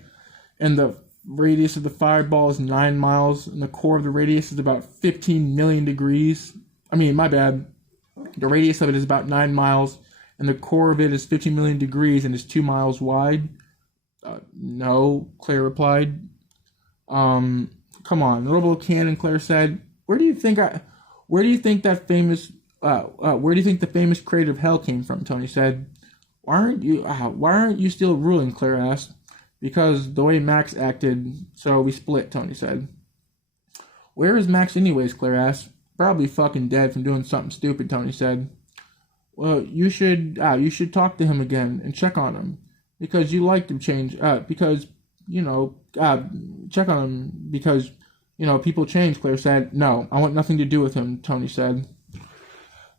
And the radius of the fireball is 9 miles, and the core of the radius is about 15 million degrees. My bad. The radius of it is about 9 miles, and the core of it is 15 million degrees and is 2 miles wide. No, Claire replied. Come on, the orbital cannon, Claire said. Where do you think that famous Where do you think the famous creator of hell came from? Tony said. Why aren't you still ruling? Claire asked. Because the way Max acted, so we split. Tony said. Where is Max anyways? Claire asked. Probably fucking dead from doing something stupid. Tony said. Well, you should talk to him again and check on him because you like to change. Because check on him because people change. Claire said. No, I want nothing to do with him. Tony said.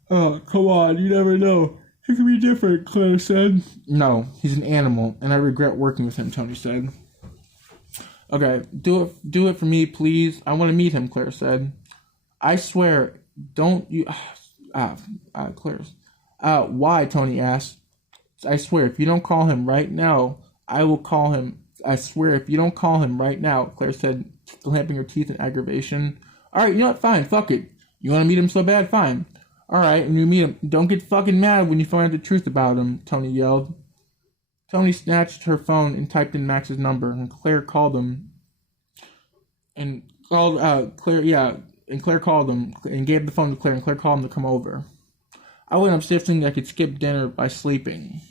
Oh, come on, you never know. He could be different. Claire said. No, he's an animal, and I regret working with him. Tony said. Okay, do it for me, please. I want to meet him. Claire said. I swear, don't you? Claire's. Why? Tony asked. I swear, if you don't call him right now, I will call him. I swear, if you don't call him right now, Claire said, clamping her teeth in aggravation. All right, you know what? Fine, fuck it. You want to meet him so bad? Fine. All right, when you meet him, don't get fucking mad when you find out the truth about him, Tony yelled. Tony snatched her phone and typed in Max's number, and Claire called him. And Claire called him and gave the phone to Claire, and Claire called him to come over. I went upstairs thinking I could skip dinner by sleeping.